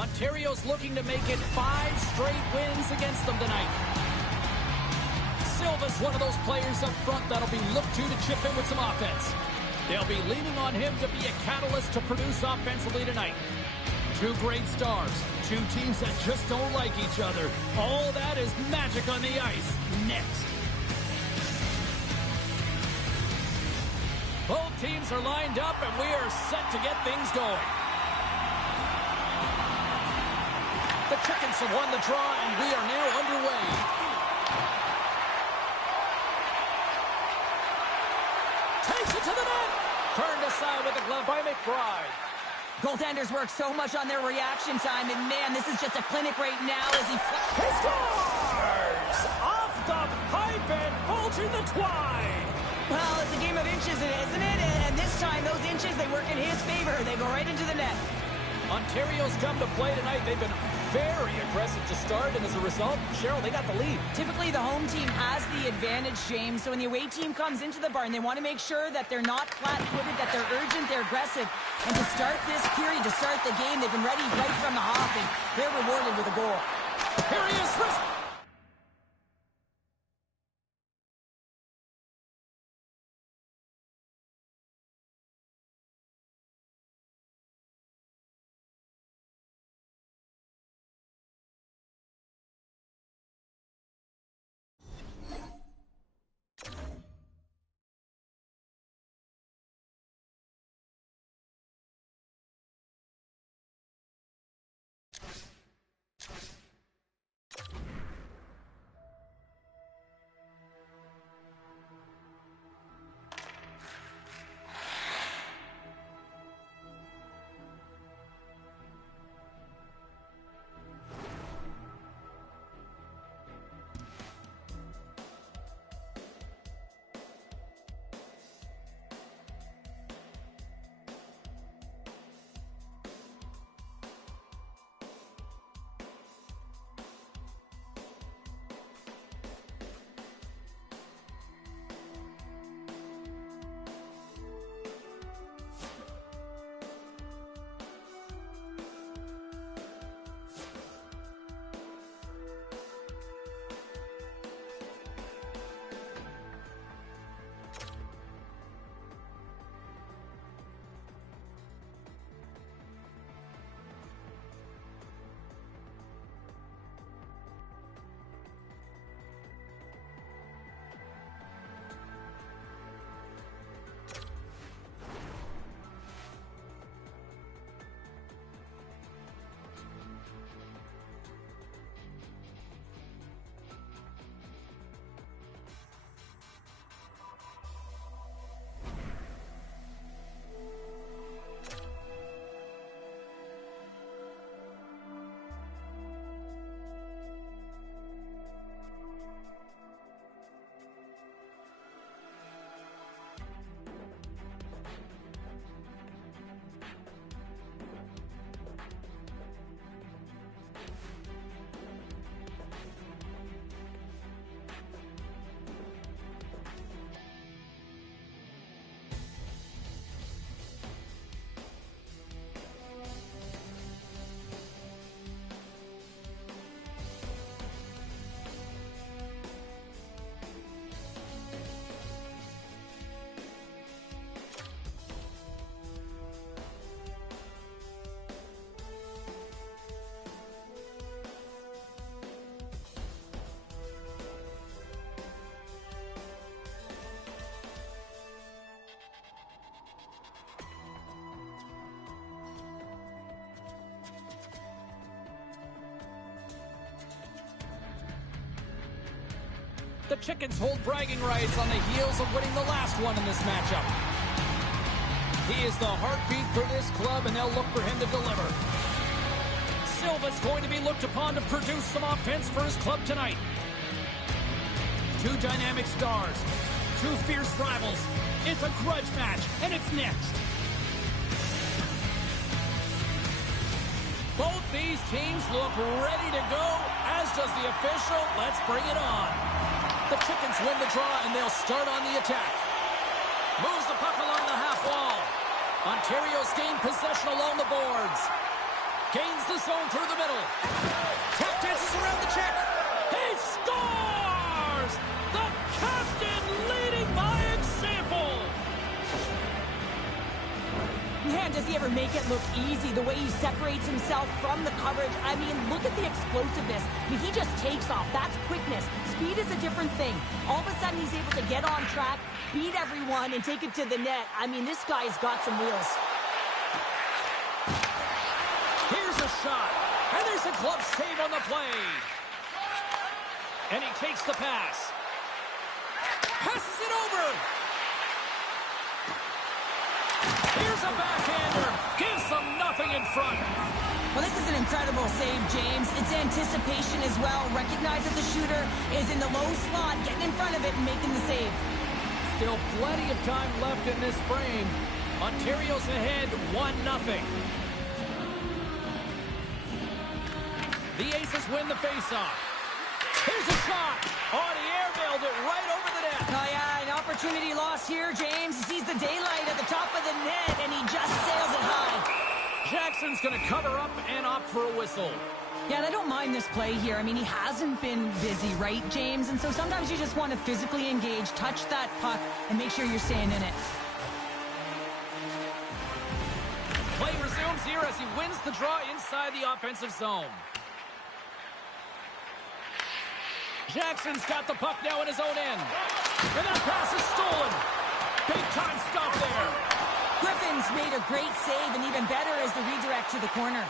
Ontario's looking to make it 5 straight wins against them tonight. Silva's one of those players up front that'll be looked to chip in with some offense. They'll be leaning on him to be a catalyst to produce offensively tonight. 2 great stars, 2 teams that just don't like each other. All that is magic on the ice. Next. Both teams are lined up, and we are set to get things going. The Chickens have won the draw, and we are now underway. Takes it to the net. Turned aside with the glove by McBride. Goaltenders work so much on their reaction time, and man, this is just a clinic right now as he scores! Off the pipe and bulging the twine. Well, it's a game of inches, isn't it? And this time, those inches, they work in his favor. They go right into the net. Ontario's come to play tonight. They've been very aggressive to start, and as a result, Cheryl, they got the lead. Typically, the home team has the advantage, James. So when the away team comes into the barn, they want to make sure that they're not flat-footed, that they're urgent, they're aggressive. And to start this period, to start the game, they've been ready right from the hop, and they're rewarded with a goal. Here he is. The Chickens hold bragging rights on the heels of winning the last one in this matchup. He is the heartbeat for this club, and they'll look for him to deliver. Silva's going to be looked upon to produce some offense for his club tonight. 2 dynamic stars, 2 fierce rivals. It's a grudge match, and it's next. Both these teams look ready to go, as does the official. Let's bring it on. The Chickens win the draw, and they'll start on the attack. Moves the puck along the half wall. Ontario's gained possession along the boards. Gains the zone through the middle. Tap dances around the check. He scores! The captain leading by example. Man, does he ever make it look easy, the way he separates himself from the coverage. I mean, look at the explosiveness. I mean, he just takes off. That's quickness. Speed is a different thing. All of a sudden, he's able to get on track, beat everyone, and take it to the net. I mean, this guy's got some wheels. Here's a shot, and there's a glove save on the play. And he takes the pass. Passes it over. Here's a backhander. Gives them nothing in front. Well, this is an incredible save, James. It's anticipation as well. Recognize that the shooter is in the low slot, getting in front of it and making the save. Still plenty of time left in this frame. Ontario's ahead 1-0. The Aces win the faceoff. Here's a shot. Oh, he airmailed it right over the net. Oh, yeah, an opportunity lost here, James. He sees the daylight at the top of the net, and he just sails it high. Jackson's going to cover up and opt for a whistle. Yeah, I don't mind this play here. I mean, he hasn't been busy, right, James? And so sometimes you just want to physically engage, touch that puck, and make sure you're staying in it. Play resumes here as he wins the draw inside the offensive zone. Jackson's got the puck now in his own end. And that pass is stolen. Big time stop there. Griffin's made a great save, and even better is the redirect to the corner.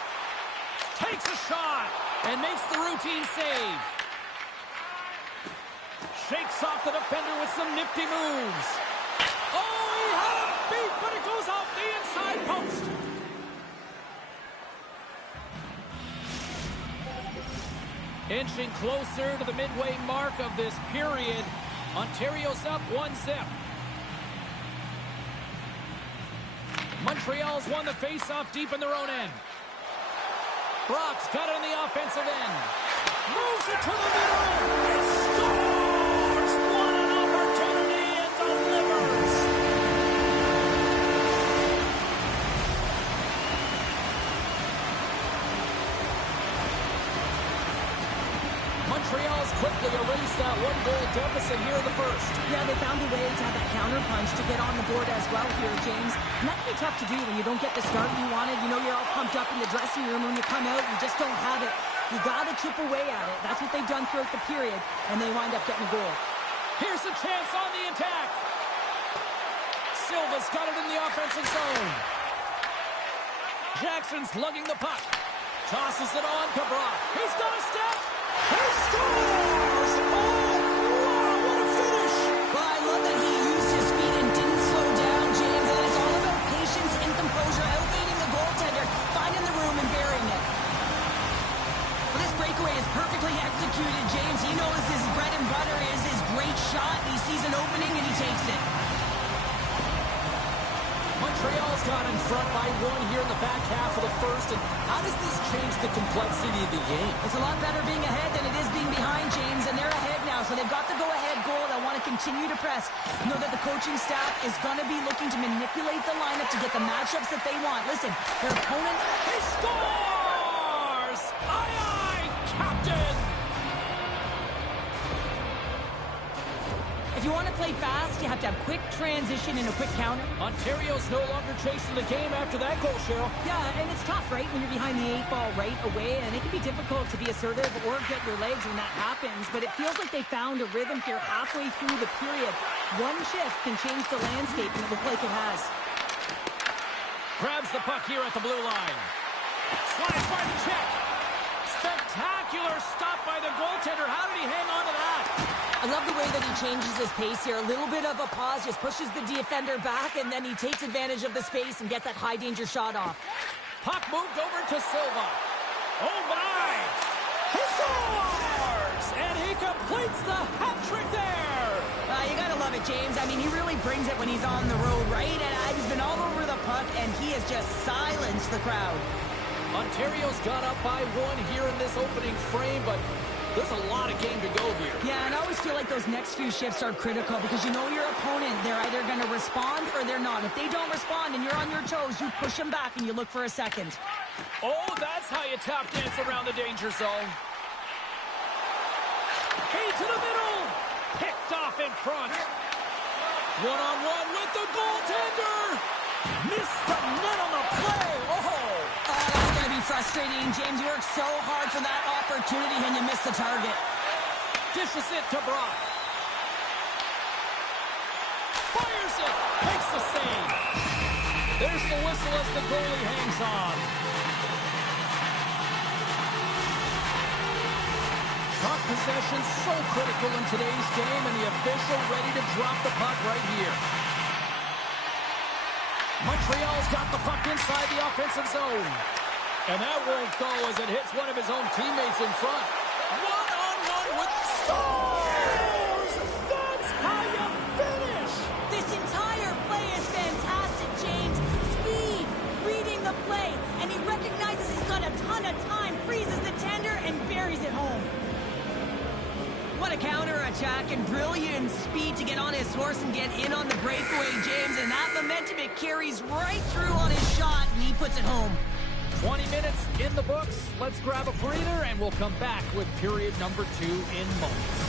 Takes a shot and makes the routine save. Shakes off the defender with some nifty moves. Oh, he had him beat, but it goes off the inside post. Inching closer to the midway mark of this period. Ontario's up 1-0. Montreal's won the faceoff deep in their own end. Brock's got it on the offensive end. Moves it to the middle. It scores! What an opportunity and delivers! Montreal's quickly erased that one-goal deficit here in the first. Yeah, they found a way to have that counter punch to get on the board as well here, James. And that can be tough to do when you don't get the start you wanted. You know, you're all pumped up in the dressing room. When you come out, you just don't have it. You got to chip away at it. That's what they've done throughout the period, and they wind up getting a goal. Here's a chance on the attack. Silva's got it in the offensive zone. Jackson's lugging the puck. Tosses it on to Brock. He's got a step. He scores! Oh, wow, what a finish! Well, I love that he used his feet and didn't slow down, James. And it's all about patience and composure, outleading the goaltender, finding the room and burying it. Well, this breakaway is perfectly executed, James. He knows his bread and butter is his great shot. He sees an opening and he takes it. Montreal's got in front by one here in the back half of the first. And how does this change the complexity of the game? It's a lot better being ahead than it is being behind, James, and they're ahead now, so they've got the go-ahead goal. They want to continue to press. Know that the coaching staff is going to be looking to manipulate the lineup to get the matchups that they want. Listen, their opponent... He scores! Aye, aye, Captain! If you want to play fast, you have to have quick transition and a quick counter. Ontario's no longer chasing the game after that goal, Cheryl. Yeah, and it's tough, right, when you're behind the 8-ball right away, and it can be difficult to be assertive or get your legs when that happens, but it feels like they found a rhythm here halfway through the period. One shift can change the landscape, and it looks like it has. Grabs the puck here at the blue line. Slides by the check. Spectacular stop by the goaltender. How did he hang on to that? I love the way that he changes his pace here. A little bit of a pause, just pushes the defender back, and then he takes advantage of the space and gets that high-danger shot off. Puck moved over to Silva. Oh, my! He scores! And he completes the hat trick there! You gotta love it, James. I mean, he really brings it when he's on the road, right? And he's been all over the puck, and he has just silenced the crowd. Ontario's got up by one here in this opening frame, but there's a lot of game to go here. Yeah, and I always feel like those next few shifts are critical because you know your opponent, they're either going to respond or they're not. If they don't respond and you're on your toes, you push them back and you look for a second. Oh, that's how you tap dance around the danger zone. Hey, to the middle. Picked off in front. One-on-one with the goaltender. Missed the net on the play. Oh, that's going to be frustrating, James. You worked so hard for that opportunity, and you missed the target. Dishes it to Brock. Fires it. Makes the save. There's the whistle as the goalie hangs on. Puck possession so critical in today's game, and the official ready to drop the puck right here. Montreal's got the puck inside the offensive zone. And that won't go as it hits one of his own teammates in front. One-on-one with stars! That's how you finish! This entire play is fantastic, James. Speed, reading the play, and he recognizes he's got a ton of time, freezes the tender, and buries it home. What a counter-attack and brilliant speed to get on his horse and get in on the breakaway, James. And that momentum, it carries right through on his shot, and he puts it home. 20 minutes in the books. Let's grab a breather, and we'll come back with period number 2 in moments.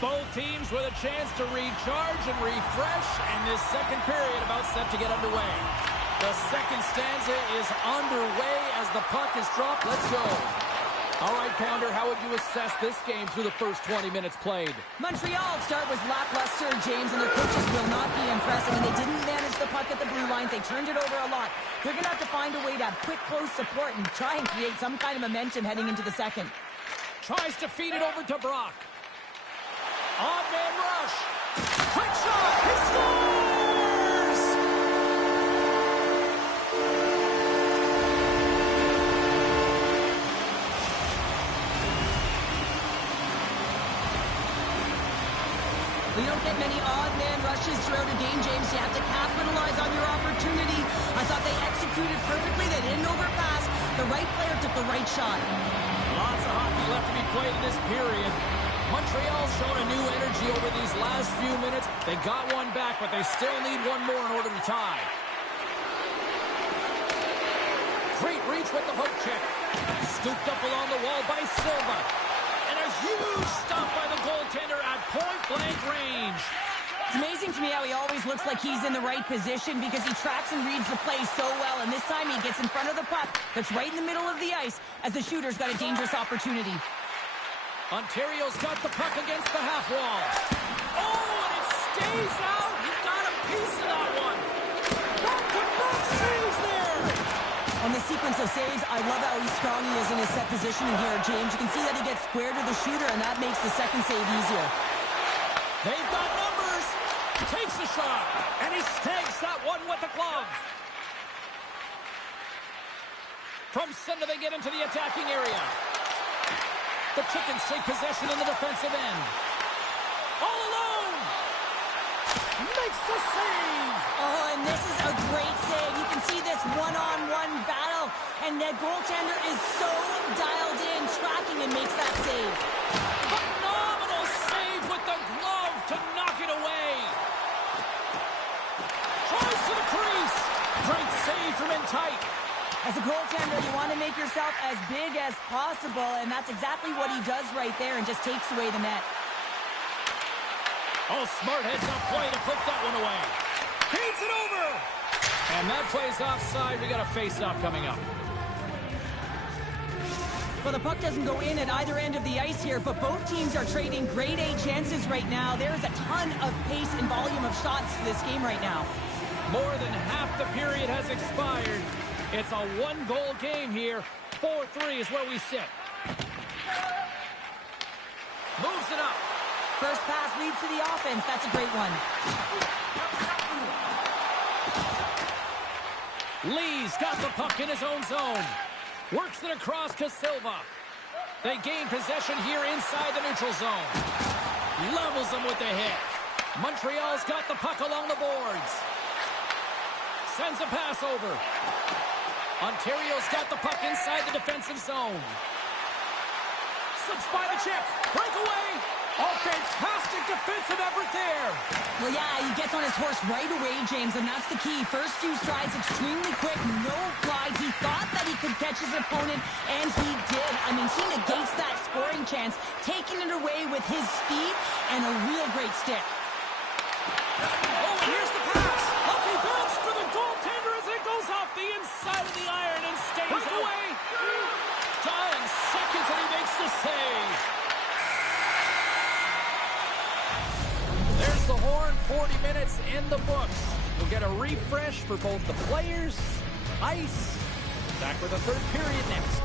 Both teams with a chance to recharge and refresh, and this second period about set to get underway. The second stanza is underway as the puck is dropped. Let's go. All right, Pounder, how would you assess this game through the first 20 minutes played? Montreal's start was lackluster, James, and their coaches will not be impressive, and they didn't manage the puck at the blue lines. They turned it over a lot. They're going to have to find a way to have quick, close support and try and create some kind of momentum heading into the second. Tries to feed it over to Brock. On-man rush. Quick shot. He scores! We don't get many odd-man rushes throughout a game, James. You have to capitalize on your opportunity. I thought they executed perfectly. They didn't overpass. The right player took the right shot. Lots of hockey left to be played in this period. Montreal's shown a new energy over these last few minutes. They got one back, but they still need one more in order to tie. Great reach with the hook check. Scooped up along the wall by Silva. And a huge stop by the goaltender at point-blank range. It's amazing to me how he always looks like he's in the right position because he tracks and reads the play so well. And this time he gets in front of the puck that's right in the middle of the ice as the shooter's got a dangerous opportunity. Ontario's got the puck against the half wall. Oh, and it stays out. He got a piece of that one. Back-to-back saves there. On the sequence of saves, I love how strong he is in his set positioning here, James. You can see that he gets square to the shooter, and that makes the second save easier. They've got numbers. Takes the shot, and he snags that one with the glove. From center, they get into the attacking area. The Chickens take possession in the defensive end. All alone. Makes the save. Oh, and this is a great save. You can see this one-on-one battle, and the goaltender is so dialed in, tracking, and makes that save. Phenomenal save with the glove to knock it away. Tries to the crease. Great save from in tight. As a goaltender, you want to make yourself as big as possible, and that's exactly what he does right there and just takes away the net. Oh, smart heads up play to put that one away. Feeds it over. And that play's offside. We got a face-off coming up. Well, the puck doesn't go in at either end of the ice here, but both teams are trading grade A chances right now. There is a ton of pace and volume of shots to this game right now. More than half the period has expired. It's a one-goal game here. 4-3 is where we sit. Moves it up. First pass leads to the offense. That's a great one. Lee's got the puck in his own zone. Works it across to Silva. They gain possession here inside the neutral zone. Levels them with the hit. Montreal's got the puck along the boards. Sends a pass over. Ontario's got the puck inside the defensive zone. Slips by the chip. Breakaway. Oh, fantastic defensive effort there. Well, yeah, he gets on his horse right away, James, and that's the key. First few strides extremely quick, no glide. He thought that he could catch his opponent, and he did. I mean, he negates that scoring chance, taking it away with his speed and a real great stick. Oh, here's the pass. Lucky bounce for the goaltender as it goes off the inside of the iron and stays away. 9 seconds and he makes the save. There's the horn. 40 minutes in the books. We'll get a refresh for both the players, ice. Back for the third period next.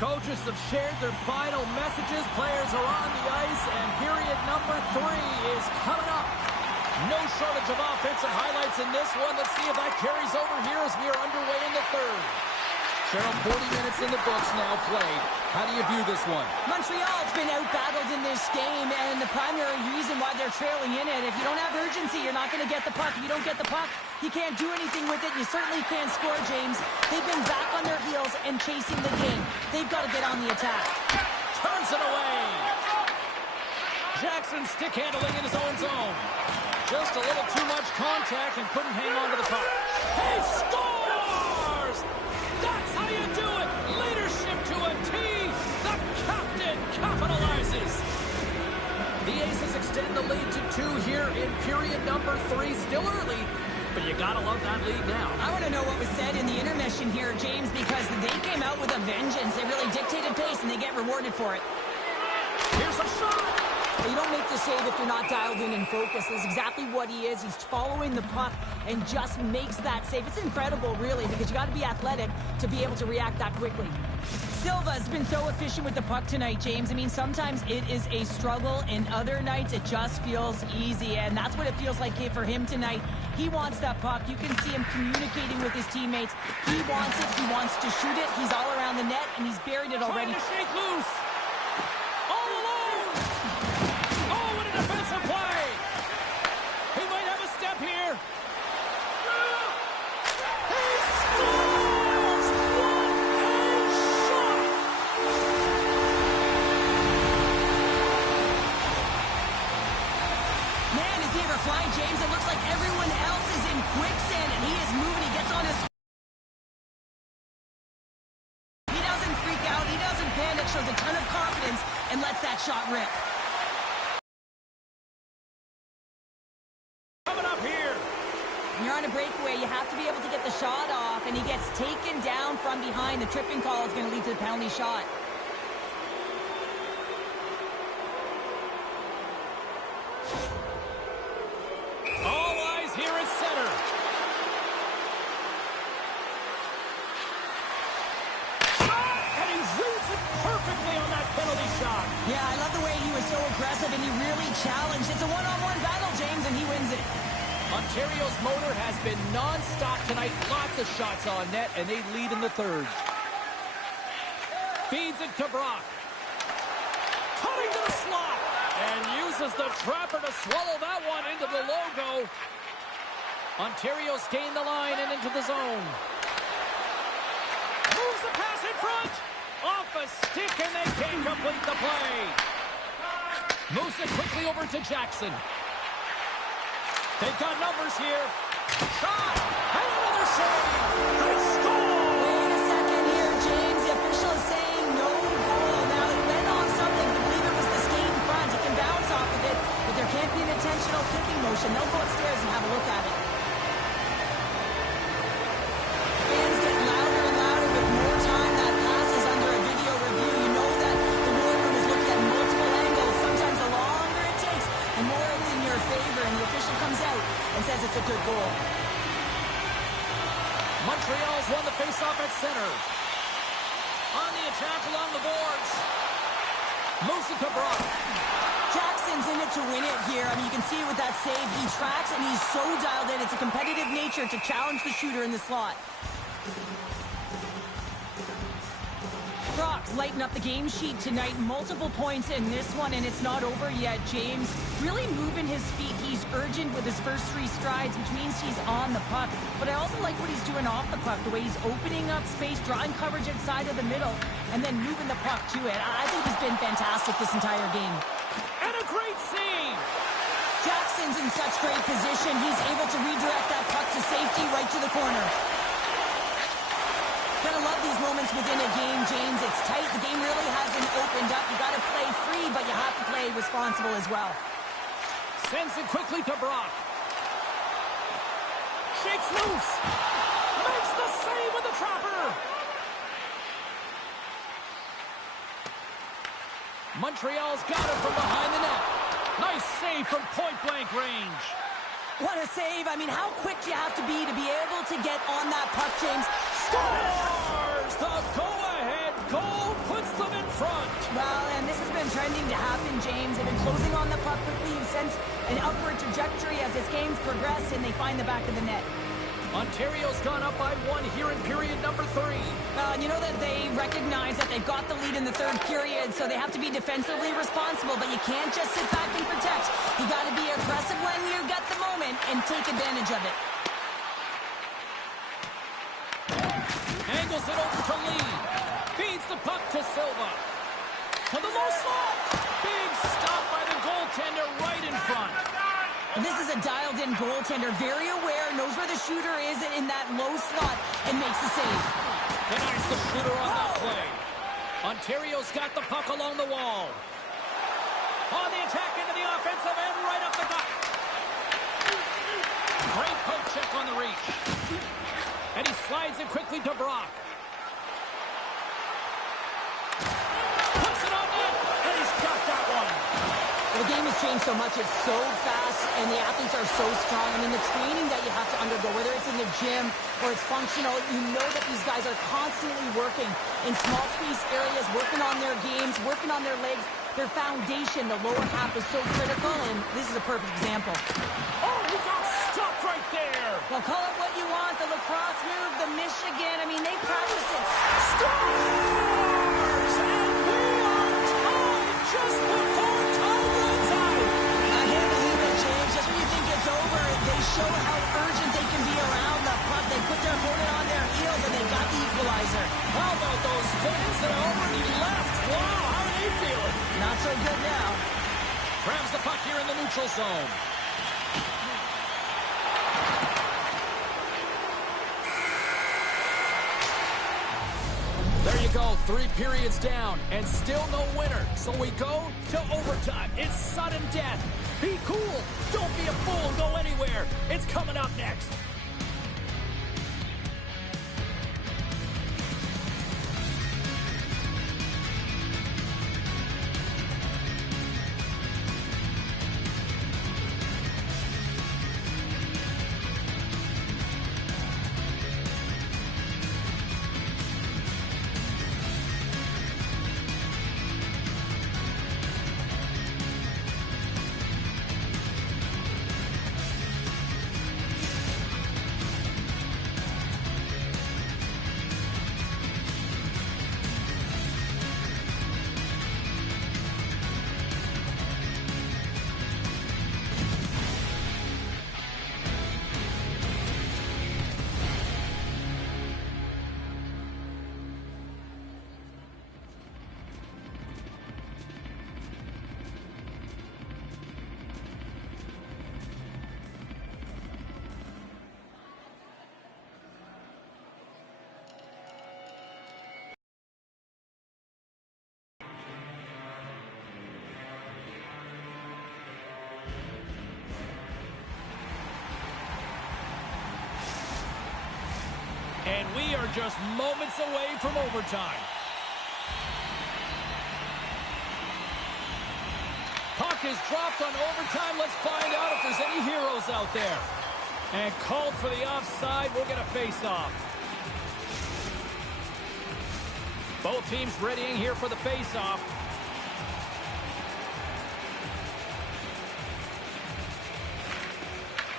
Coaches have shared their final messages. Players are on the ice, and period number 3 is coming up. No shortage of offensive highlights in this one. Let's see if that carries over here as we are underway in the third. Cheryl, 40 minutes in the books now played. How do you view this one? Montreal's been out-battled in this game, and the primary reason why they're trailing in it, if you don't have urgency, you're not going to get the puck. If you don't get the puck, you can't do anything with it. You certainly can't score, James. They've been back on their heels and chasing the game. They've got to get on the attack. Turns it away. Jackson stick handling in his own zone. Just a little too much contact and couldn't hang on to the puck. He scores! That's how you do it. Leadership to a T. The captain capitalizes. The Aces extend the lead to 2 here in period number 3. Still early, but you gotta love that lead now. I want to know what was said in the intermission here, James, because they came out with a vengeance. They really dictated pace, and they get rewarded for it. Here's a shot. You don't make the save if you're not dialed in and focused. That's exactly what he is. He's following the puck and just makes that save. It's incredible, really, because you got to be athletic to be able to react that quickly. Silva's been so efficient with the puck tonight, James. I mean, sometimes it is a struggle, and other nights it just feels easy, and that's what it feels like for him tonight. He wants that puck. You can see him communicating with his teammates. He wants it. He wants to shoot it. He's all around the net, and he's buried it already. Trying to shake loose. All alone. Oh, what a defensive play. He might have a step here. He scores! What a shot! Man, is he ever flying, James? It looks like everyone else is in quicksand, and he is moving. He gets on his... He doesn't freak out. He doesn't panic. Shows a ton of confidence and lets that shot rip. When you're on a breakaway, you have to be able to get the shot off, and he gets taken down from behind. The tripping call is going to lead to the penalty shot. All eyes here at center. And he reads it perfectly on that penalty shot. Yeah, I love the way he was so aggressive, and he really challenged. It's a one-on-one battle, James, and he wins it. Ontario's motor has been non-stop tonight. Lots of shots on net, and they lead in the third. Feeds it to Brock. Cutting to the slot. And uses the trapper to swallow that one into the logo. Ontario's gained the line and into the zone. Moves the pass in front. Off a stick, and they can't complete the play. Moves it quickly over to Jackson. They've got numbers here. Shot! And another save! They score! Wait a second here, James. The official is saying no goal. Now, he went on something. I believe it was the skate in front. He can bounce off of it, but there can't be an intentional kicking motion. They'll go upstairs and have a look at it. Fans get louder and louder with more time that passes under a video review. You know that the war room is looking at multiple angles. Sometimes the longer it takes, the more it's in your favor, and the official comes out and says it's a good goal. Montreal's won the faceoff at center. On the attack along the boards. Moves it to Brock. Jackson's in it to win it here. I mean, you can see it with that save. He tracks, and he's so dialed in. It's a competitive nature to challenge the shooter in the slot. Brock's lighting up the game sheet tonight. Multiple points in this one, and it's not over yet. James really moving his feet. He's urgent with his first three strides, which means he's on the puck. But I also like what he's doing off the puck, the way he's opening up space, drawing coverage outside of the middle, and then moving the puck to it. I think he's been fantastic this entire game. And a great save! Jackson's in such great position. He's able to redirect that puck to safety right to the corner. Gotta love these moments within a game, James. It's tight. The game really hasn't opened up. You gotta play free, but you have to play responsible as well. Sends it quickly to Brock. Shakes loose. Makes the save with the trapper. Montreal's got it from behind the net. Nice save from point-blank range. What a save. I mean, how quick do you have to be able to get on that puck, James? Scores! The go-ahead goal puts them in front. Well, and this has been trending to happen, James. They've been closing on the puck quickly. You sense an upward trajectory as this game's progressed, and they find the back of the net. Ontario's gone up by 1 here in period number 3. You know that they recognize that they've got the lead in the third period, so they have to be defensively responsible, but you can't just sit back and protect. You got to be aggressive when you got the moment and take advantage of it. Angles it over to Lee. Feeds the puck to Silva. To the low slot. Big stop by the goaltender right in front. And this is a dialed-in goaltender, very aware, knows where the shooter is in that low slot, and makes the save. Denies the shooter on that play. Ontario's got the puck along the wall. On the attack into the offensive end, right up the gut. Great poke check on the reach. And he slides it quickly to Brock. Puts it on net, and he's got that one. The game has changed so much. It's so fast, and the athletes are so strong. I mean, the training that you have to undergo, whether it's in the gym or it's functional, you know that these guys are constantly working in small space areas, working on their games, working on their legs. Their foundation, the lower half, is so critical, and this is a perfect example. Oh, he got stopped right there. Well, call it what you want. The lacrosse move, the Michigan. I mean, they practice it. Scores! And we are tied just before time runs out. I can't believe it, James. Just when you think it's over, they show how urgent they can be around the puck. They put their opponent on their heels, and they got the equalizer. How about those fans that already left? Wow, how are they feeling? Not so good now. Grabs the puck here in the neutral zone. There you go, 3 periods down, and still no winner. So we go to overtime. It's sudden death. Be cool. Don't be a fool. Go anywhere. It's coming up next. And we are just moments away from overtime. Puck is dropped on overtime. Let's find out if there's any heroes out there. And called for the offside. We'll get a face-off. Both teams readying here for the face-off.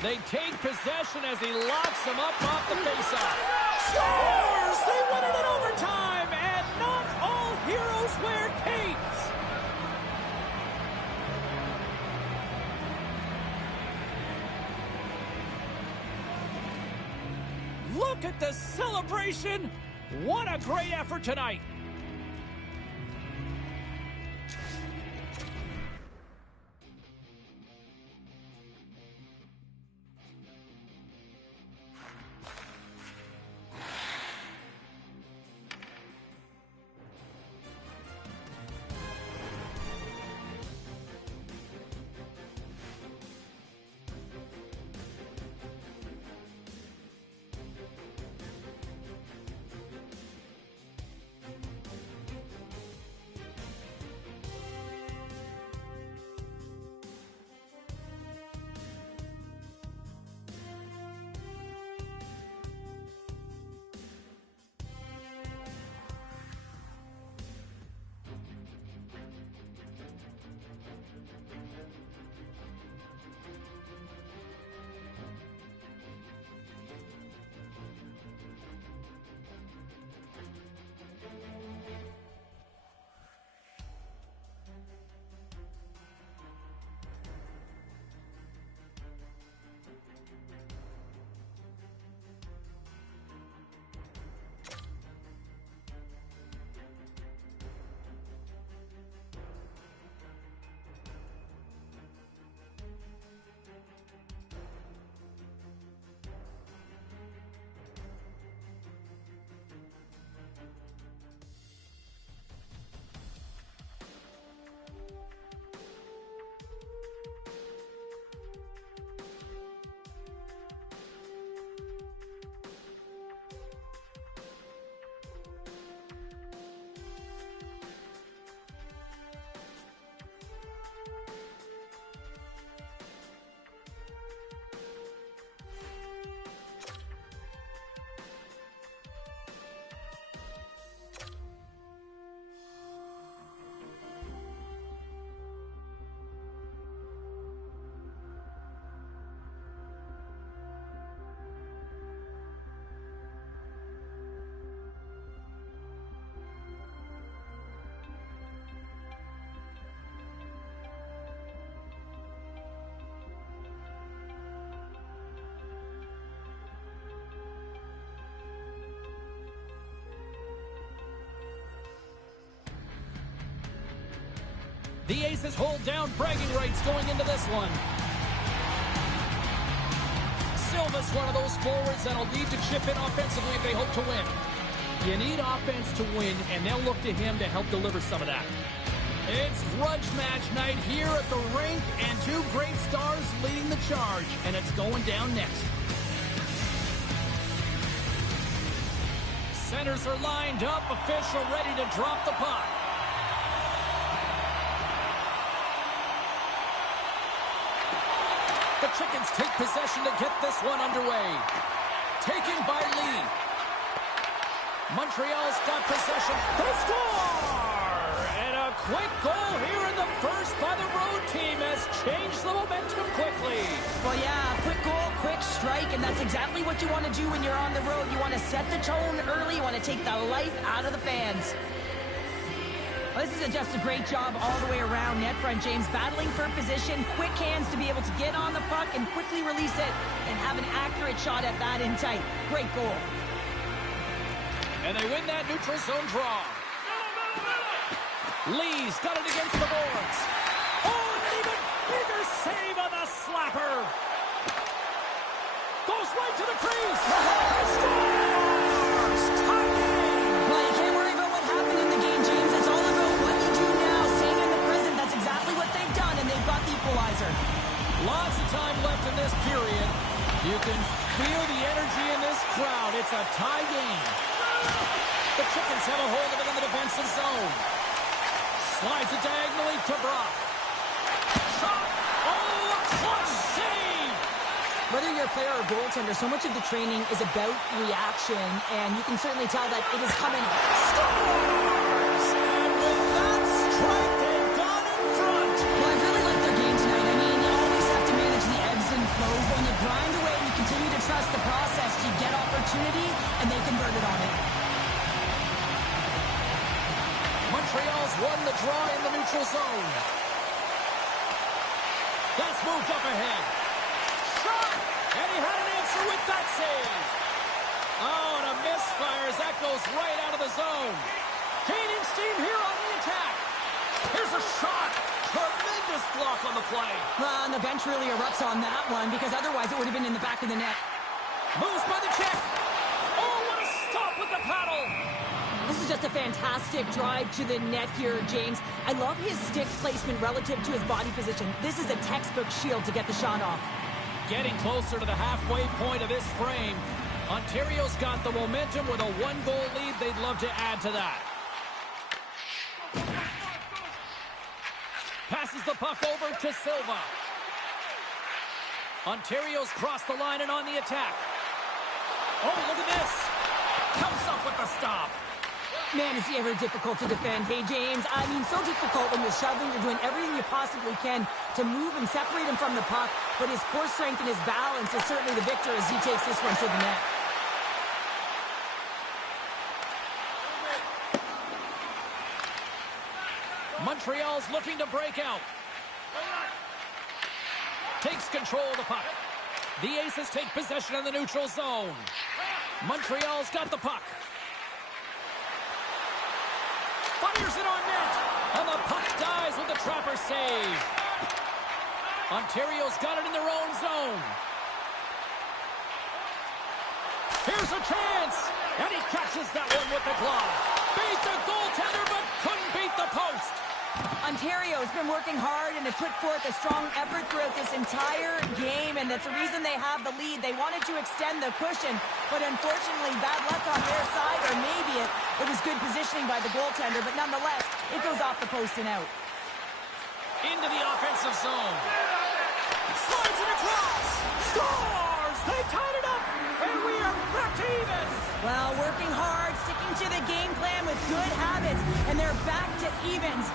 They take possession as he locks them up off the face-off. Scores! They win it in overtime, and not all heroes wear capes. Look at the celebration. What a great effort tonight. The Aces hold down bragging rights going into this one. Silva's one of those forwards that'll need to chip in offensively if they hope to win. You need offense to win, and they'll look to him to help deliver some of that. It's grudge match night here at the rink, and two great stars leading the charge, and it's going down next. Centers are lined up, official ready to drop the puck. The Chickens take possession to get this one underway. Taken by Lee. Montreal's got possession. They score! And a quick goal here in the first by the road team has changed the momentum quickly. Well, yeah, quick goal, quick strike, and that's exactly what you want to do when you're on the road. You want to set the tone early. You want to take the life out of the fans. Well, this is just a great job all the way around net front, James. Battling for position, quick hands to be able to get on the puck and quickly release it and have an accurate shot at that in tight. Great goal. And they win that neutral zone draw. Lee's got it against the boards. Oh, an even bigger save on the slapper. Goes right to the crease. Scores! Tie game! Well, you can't worry about what happened in the game, James. It's all about what you do now. Staying in the prison, that's exactly what they've done, and they've got the equalizer. Lots of time left in this period. You can feel the energy in this crowd. It's a a tie game. The Chickens have a hold of it in the defensive zone. Slides it diagonally to Brock. Shot! Oh, a clutch save! Whether you're a player or goaltender, so much of the training is about reaction, and you can certainly tell that it is coming. Scores! And with that strike, they've gone in front. Well, I really like their game tonight. I mean, you always have to manage the ebbs and flows. When you grind away and you continue to trust the process, you get opportunity, and they convert it on it. Montreal's won the draw in the neutral zone. That's moved up ahead. Shot! And he had an answer with that save. Oh, and a misfire as that goes right out of the zone. Gaining steam here on the attack. Here's a shot. Tremendous block on the play. Well, and the bench really erupts on that one because otherwise it would have been in the back of the net. Moves by the check. Oh, what a stop with the paddle. This is just a fantastic drive to the net here, James. I love his stick placement relative to his body position. This is a textbook shield to get the shot off. Getting closer to the halfway point of this frame. Ontario's got the momentum with a one-goal lead. They'd love to add to that. Passes the puck over to Silva. Ontario's crossed the line and on the attack. Oh, look at this. Comes up with the stop. Man, is he ever difficult to defend. Hey, James, I mean, so difficult when you're shoving. You're doing everything you possibly can to move and separate him from the puck. But his core strength and his balance is certainly the victor as he takes this one to the net. Montreal's looking to break out. Takes control of the puck. The Aces take possession in the neutral zone. Montreal's got the puck. Fires it on net. And the puck dies with the Trapper save. Ontario's got it in their own zone. Here's a chance. And he catches that one with the glove. Beat the goaltender, but couldn't beat the post. Ontario's been working hard and has put forth a strong effort throughout this entire game, and that's the reason they have the lead. They wanted to extend the cushion, but unfortunately, bad luck on their side, or maybe it was good positioning by the goaltender, but nonetheless, it goes off the post and out. Into the offensive zone. Slides it across. Scores! They tied it up, and we are back to even. Well, working hard, sticking to the game plan with good habits, and they're back to evens.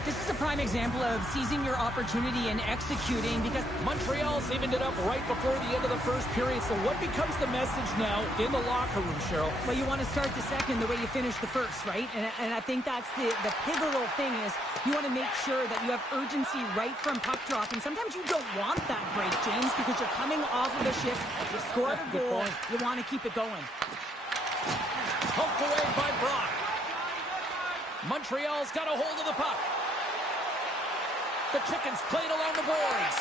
This is a prime example of seizing your opportunity and executing because Montreal's evened it up right before the end of the first period. So what becomes the message now in the locker room, Cheryl? Well, you want to start the second the way you finish the first, right? And I think that's the pivotal thing is you want to make sure that you have urgency right from puck drop. And sometimes you don't want that break, James, because you're coming off of the shift. You scored a goal. You want to keep it going. Poked away by Brock. Montreal's got a hold of the puck. The Chickens played along the boards.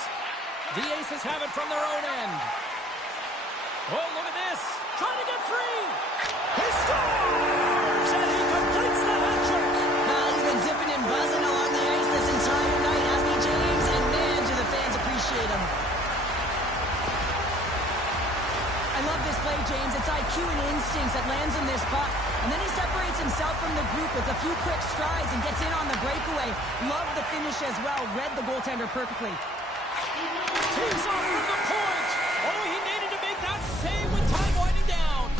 The Aces have it from their own end. Oh, look at this. Trying to get free. He scores! And he completes the hat trick. Well, he's been zipping and buzzing along the ice this entire night, hasn't he, James? And man, do the fans appreciate him. I love this play, James. It's IQ and instincts that lands in this puck. And then he separates himself from the group with a few quick strides and gets in on the breakaway. Love the finish as well. Read the goaltender perfectly. Takes off from the point. Oh, he needed to make that save with time winding down.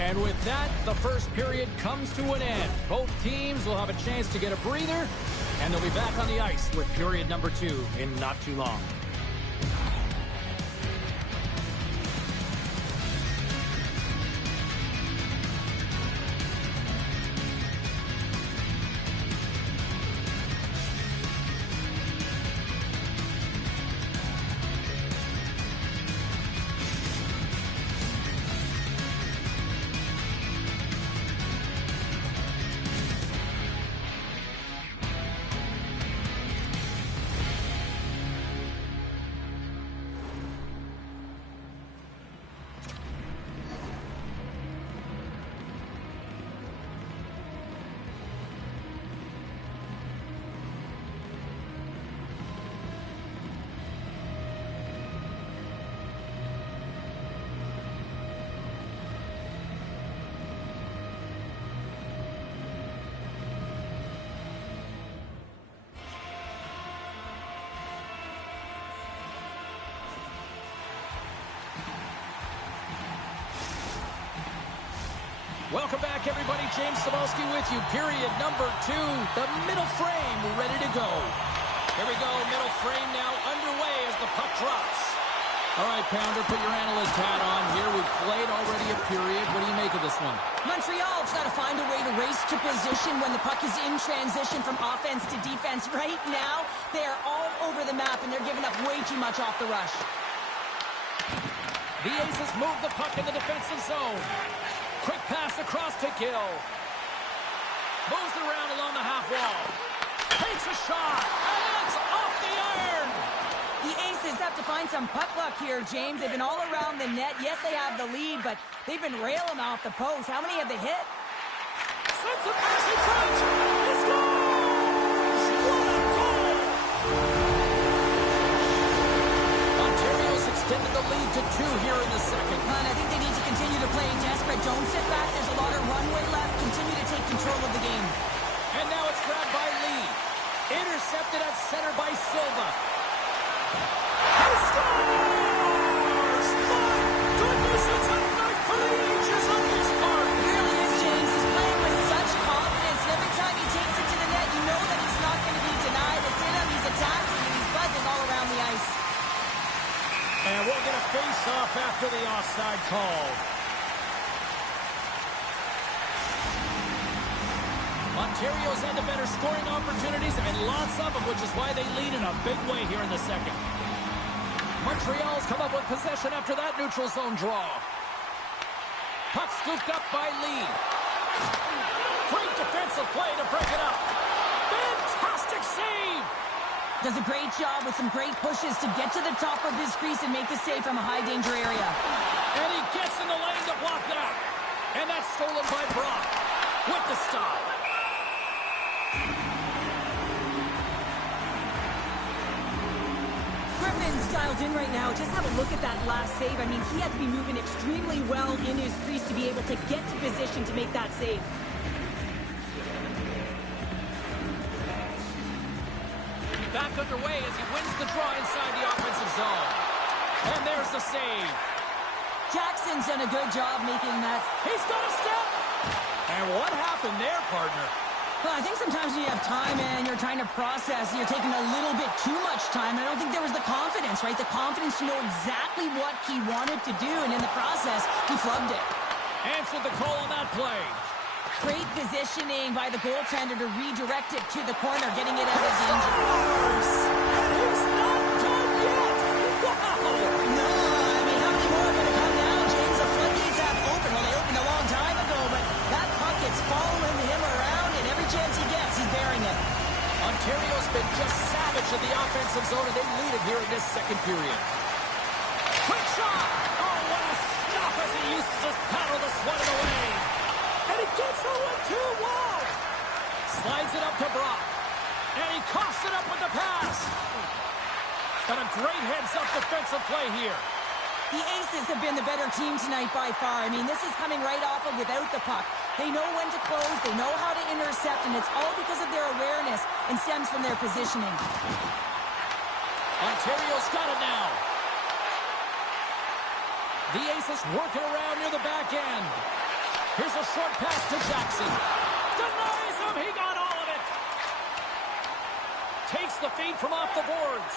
And with that, the first period comes to an end. Both teams will have a chance to get a breather, and they'll be back on the ice with period number 2 in not too long. Welcome back, everybody. James Cebulski with you. Period number 2. The middle frame ready to go. Here we go. Middle frame now underway as the puck drops. All right, Pounder, put your analyst hat on here. We've played already a period. What do you make of this one? Montreal's got to find a way to race to position when the puck is in transition from offense to defense. Right now, they are all over the map, and they're giving up way too much off the rush. The Aces move the puck in the defensive zone. Quick pass across to Gill. Moves it around along the half wall. Takes a shot, and it's off the iron. The Aces have to find some puck luck here, James. They've been all around the net. Yes, they have the lead, but they've been railing off the post. How many have they hit? Sends a pass in front. He scores! What a goal! Ontario's extended the lead to 2 here in the second. And I think they need to continue to play desperate. Don't sit back. There's a lot of runway left. Continue to take control of the game. And now it's grabbed by Lee. Intercepted at center by Silva. He scores! My goodness, it's a night for the ages on his part. It really is, James. He's playing with such confidence. And every time he takes it to the net, you know that he's not going to be denied. It's in him. He's attacking, and he's buzzing all around the ice. And we'll get a face-off after the offside call. Ontario's had the better scoring opportunities, and lots of them, which is why they lead in a big way here in the second. Montreal's come up with possession after that neutral zone draw. Puck scooped up by Lee. Great defensive play to break it up. Fantastic save! Does a great job with some great pushes to get to the top of his crease and make the save from a high-danger area. And he gets in the lane to block that. And that's stolen by Brock with the stop. Griffin's dialed in right now. Just have a look at that last save. I mean, he had to be moving extremely well in his crease to be able to get to position to make that save. Back underway as he wins the draw inside the offensive zone. And there's the save. Jackson's done a good job making that. He's got a step. And what happened there, partner? Well, I think sometimes when you have time and you're trying to process, you're taking a little bit too much time. I don't think there was the confidence, right? The confidence to know exactly what he wanted to do, and in the process, he flubbed it. Answered the call on that play. Great positioning by the goaltender to redirect it to the corner, getting it out of danger. And he's not done yet. Wow! No, I mean, how many more are going to come now, James? The floodgates have opened. Well, they opened a long time ago, but that puck is following him around, and every chance he gets, he's bearing it. Ontario's been just savage in the offensive zone, and they lead it here in this second period. Quick shot! Oh, what a stop as he uses his paddle to swat it away. And he gets a 1-2 wall. Slides it up to Brock. And he coughs it up with the pass. And a great heads-up defensive play here. The Aces have been the better team tonight by far. I mean, this is coming right off of without the puck. They know when to close, they know how to intercept, and it's all because of their awareness and stems from their positioning. Ontario's got it now. The Aces working around near the back end. Here's a short pass to Jackson. Denies him. He got all of it. Takes the feed from off the boards.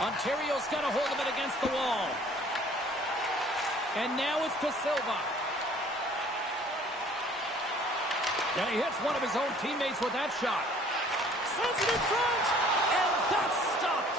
Ontario's got a hold of it against the wall. And now it's to Silva. And he hits one of his own teammates with that shot. Sends it in front. And that's stopped.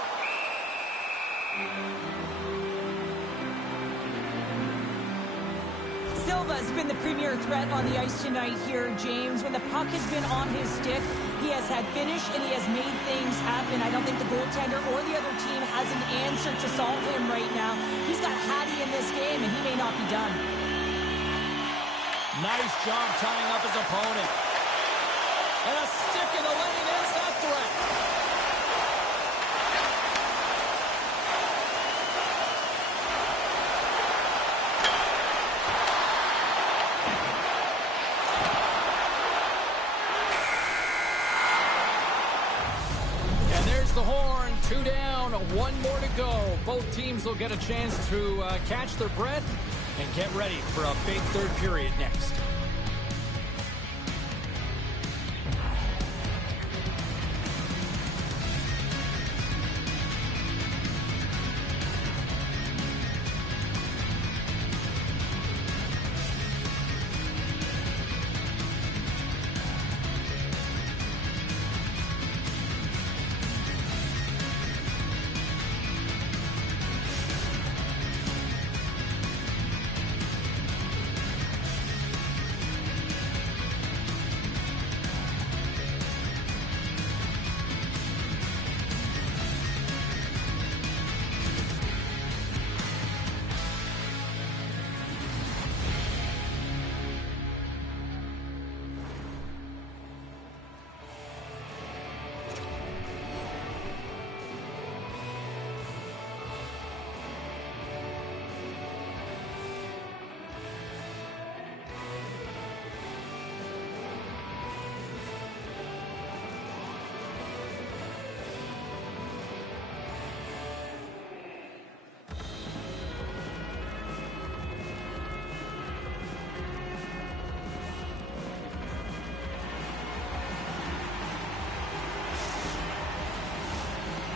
Silva's been the premier threat on the ice tonight here, James. When the puck has been on his stick, he has had finish and he has made things happen. I don't think the goaltender or the other team has an answer to solve him right now. He's got Hattie in this game, and he may not be done. Nice job tying up his opponent. And a stick in the lane ends that threat. The horn, 2 down, 1 more to go. Both teams will get a chance to catch their breath And get ready for a big third period next.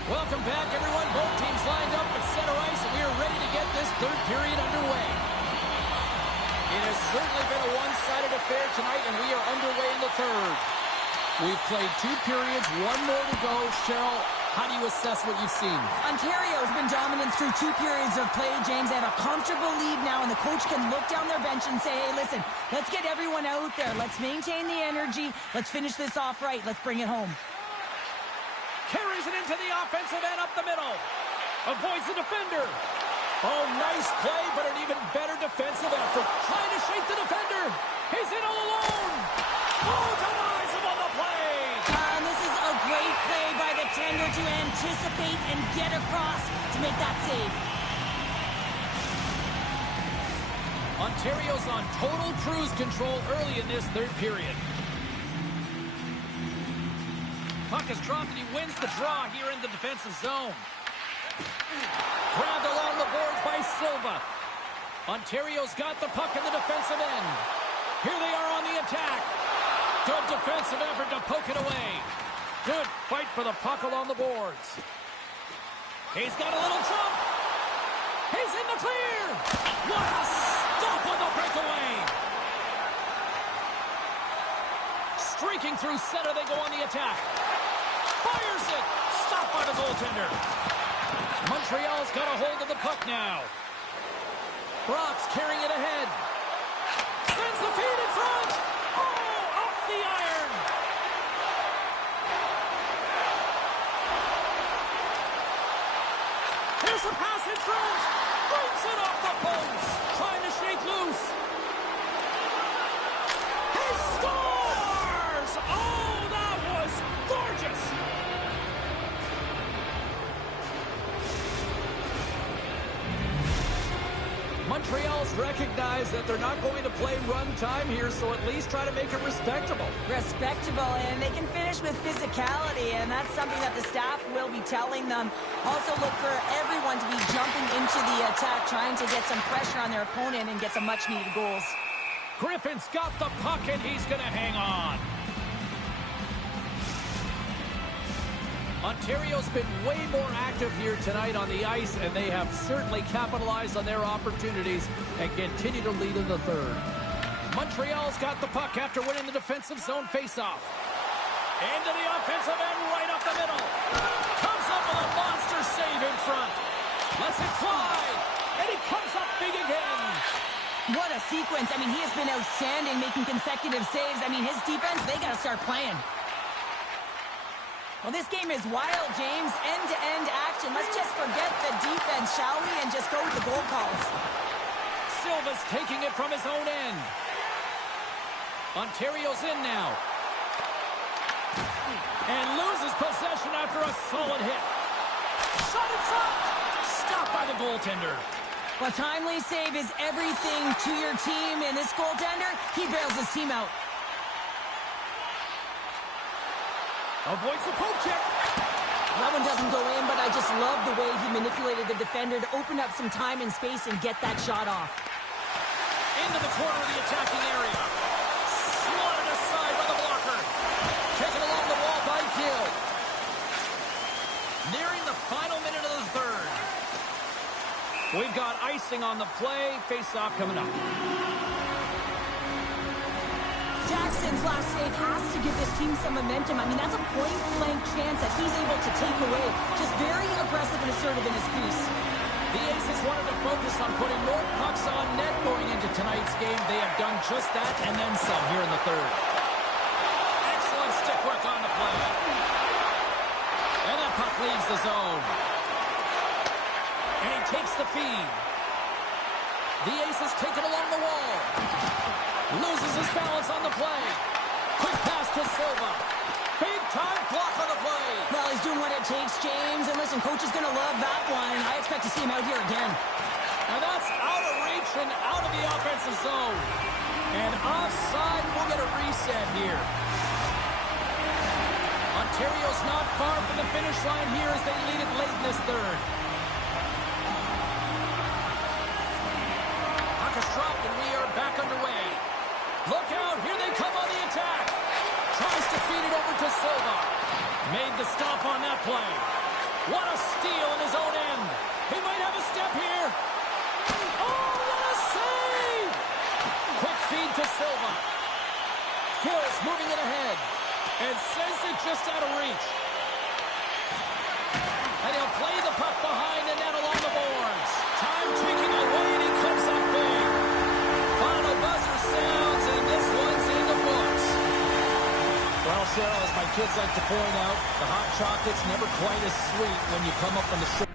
Welcome back, everyone. Both teams lined up at center ice, and we are ready to get this third period underway. It has certainly been a one-sided affair tonight, and we are underway in the third. We've played 2 periods, 1 more to go. Cheryl, how do you assess what you've seen? Ontario's been dominant through 2 periods of play, James. They have a comfortable lead now, and the coach can look down their bench and say, hey, listen, let's get everyone out there. Let's maintain the energy. Let's finish this off right. Let's bring it home. Carries it into the offensive end up the middle. Avoids the defender. Oh, nice play, but an even better defensive effort. Trying to shake the defender. He's in all alone. Oh, denies him on the play. And this is a great play by the tender to anticipate and get across to make that save. Ontario's on total cruise control early in this third period. Puck is dropped and he wins the draw here in the defensive zone. Grabbed along the boards by Silva. Ontario's got the puck in the defensive end. Here they are on the attack. Good defensive effort to poke it away. Good fight for the puck along the boards. He's got a little jump. He's in the clear. What a stop on the breakaway. Streaking through center, they go on the attack. Fires it. Stopped by the goaltender. Montreal's got a hold of the puck now. Brock's carrying it ahead. Sends the feed in front. Oh, off the iron. Here's a pass in front. Brings it off the post. Trying to shake loose. He scores! Oh, that was gorgeous. Montreal's recognized that they're not going to play run time here, so at least try to make it respectable. Respectable, and they can finish with physicality, and that's something that the staff will be telling them. Also look for everyone to be jumping into the attack, trying to get some pressure on their opponent and get some much-needed goals. Griffin's got the puck, and he's going to hang on. Ontario's been way more active here tonight on the ice, and they have certainly capitalized on their opportunities and continue to lead in the third. Montreal's got the puck after winning the defensive zone faceoff. Into the offensive end, right up the middle. Comes up with a monster save in front. Lets it fly, and he comes up big again. What a sequence. I mean, he has been outstanding, making consecutive saves. I mean, his defense, they got to start playing. Well, this game is wild, James. End-to-end action. Let's just forget the defense, shall we, and just go with the goal calls. Silva's taking it from his own end. Ontario's in now. And loses possession after a solid hit. Shot in front. Stopped by the goaltender. Well, timely save is everything to your team, and this goaltender, he bails his team out. Avoids the poke check. That one doesn't go in, but I just love the way he manipulated the defender to open up some time and space and get that shot off. Into the corner of the attacking area. Swatted aside by the blocker. Taken along the wall by Gill. Nearing the final minute of the third. We've got icing on the play. Face-off coming up. Jackson's last save has to give this team some momentum. I mean, that's a point-blank chance that he's able to take away. Just very aggressive and assertive in his piece. The Aces wanted to focus on putting more pucks on net going into tonight's game. They have done just that and then some here in the third. Excellent stick work on the play. And that puck leaves the zone. And he takes the feed. The Aces take it along the wall. Loses his balance on the play. Quick pass to Silva. Big time block on the play. Well, he's doing what it takes, James. And listen, coach is going to love that one. I expect to see him out here again. And that's out of reach and out of the offensive zone. And offside, we'll get a reset here. Ontario's not far from the finish line here as they lead it late in this third. Puck is dropped and we are back underway. Look out, here they come on the attack. Tries to feed it over to Silva. Made the stop on that play. What a steal in his own end. He might have a step here. Oh, what a save! Quick feed to Silva. Gill's moving it ahead. And sends it just out of reach. And he'll play the puck behind the net along the boards. Time tweaking away and he comes up big. Final buzzer sounds and this one's in the books. Well, Cheryl, as my kids like to point out, the hot chocolate's never quite as sweet when you come up on the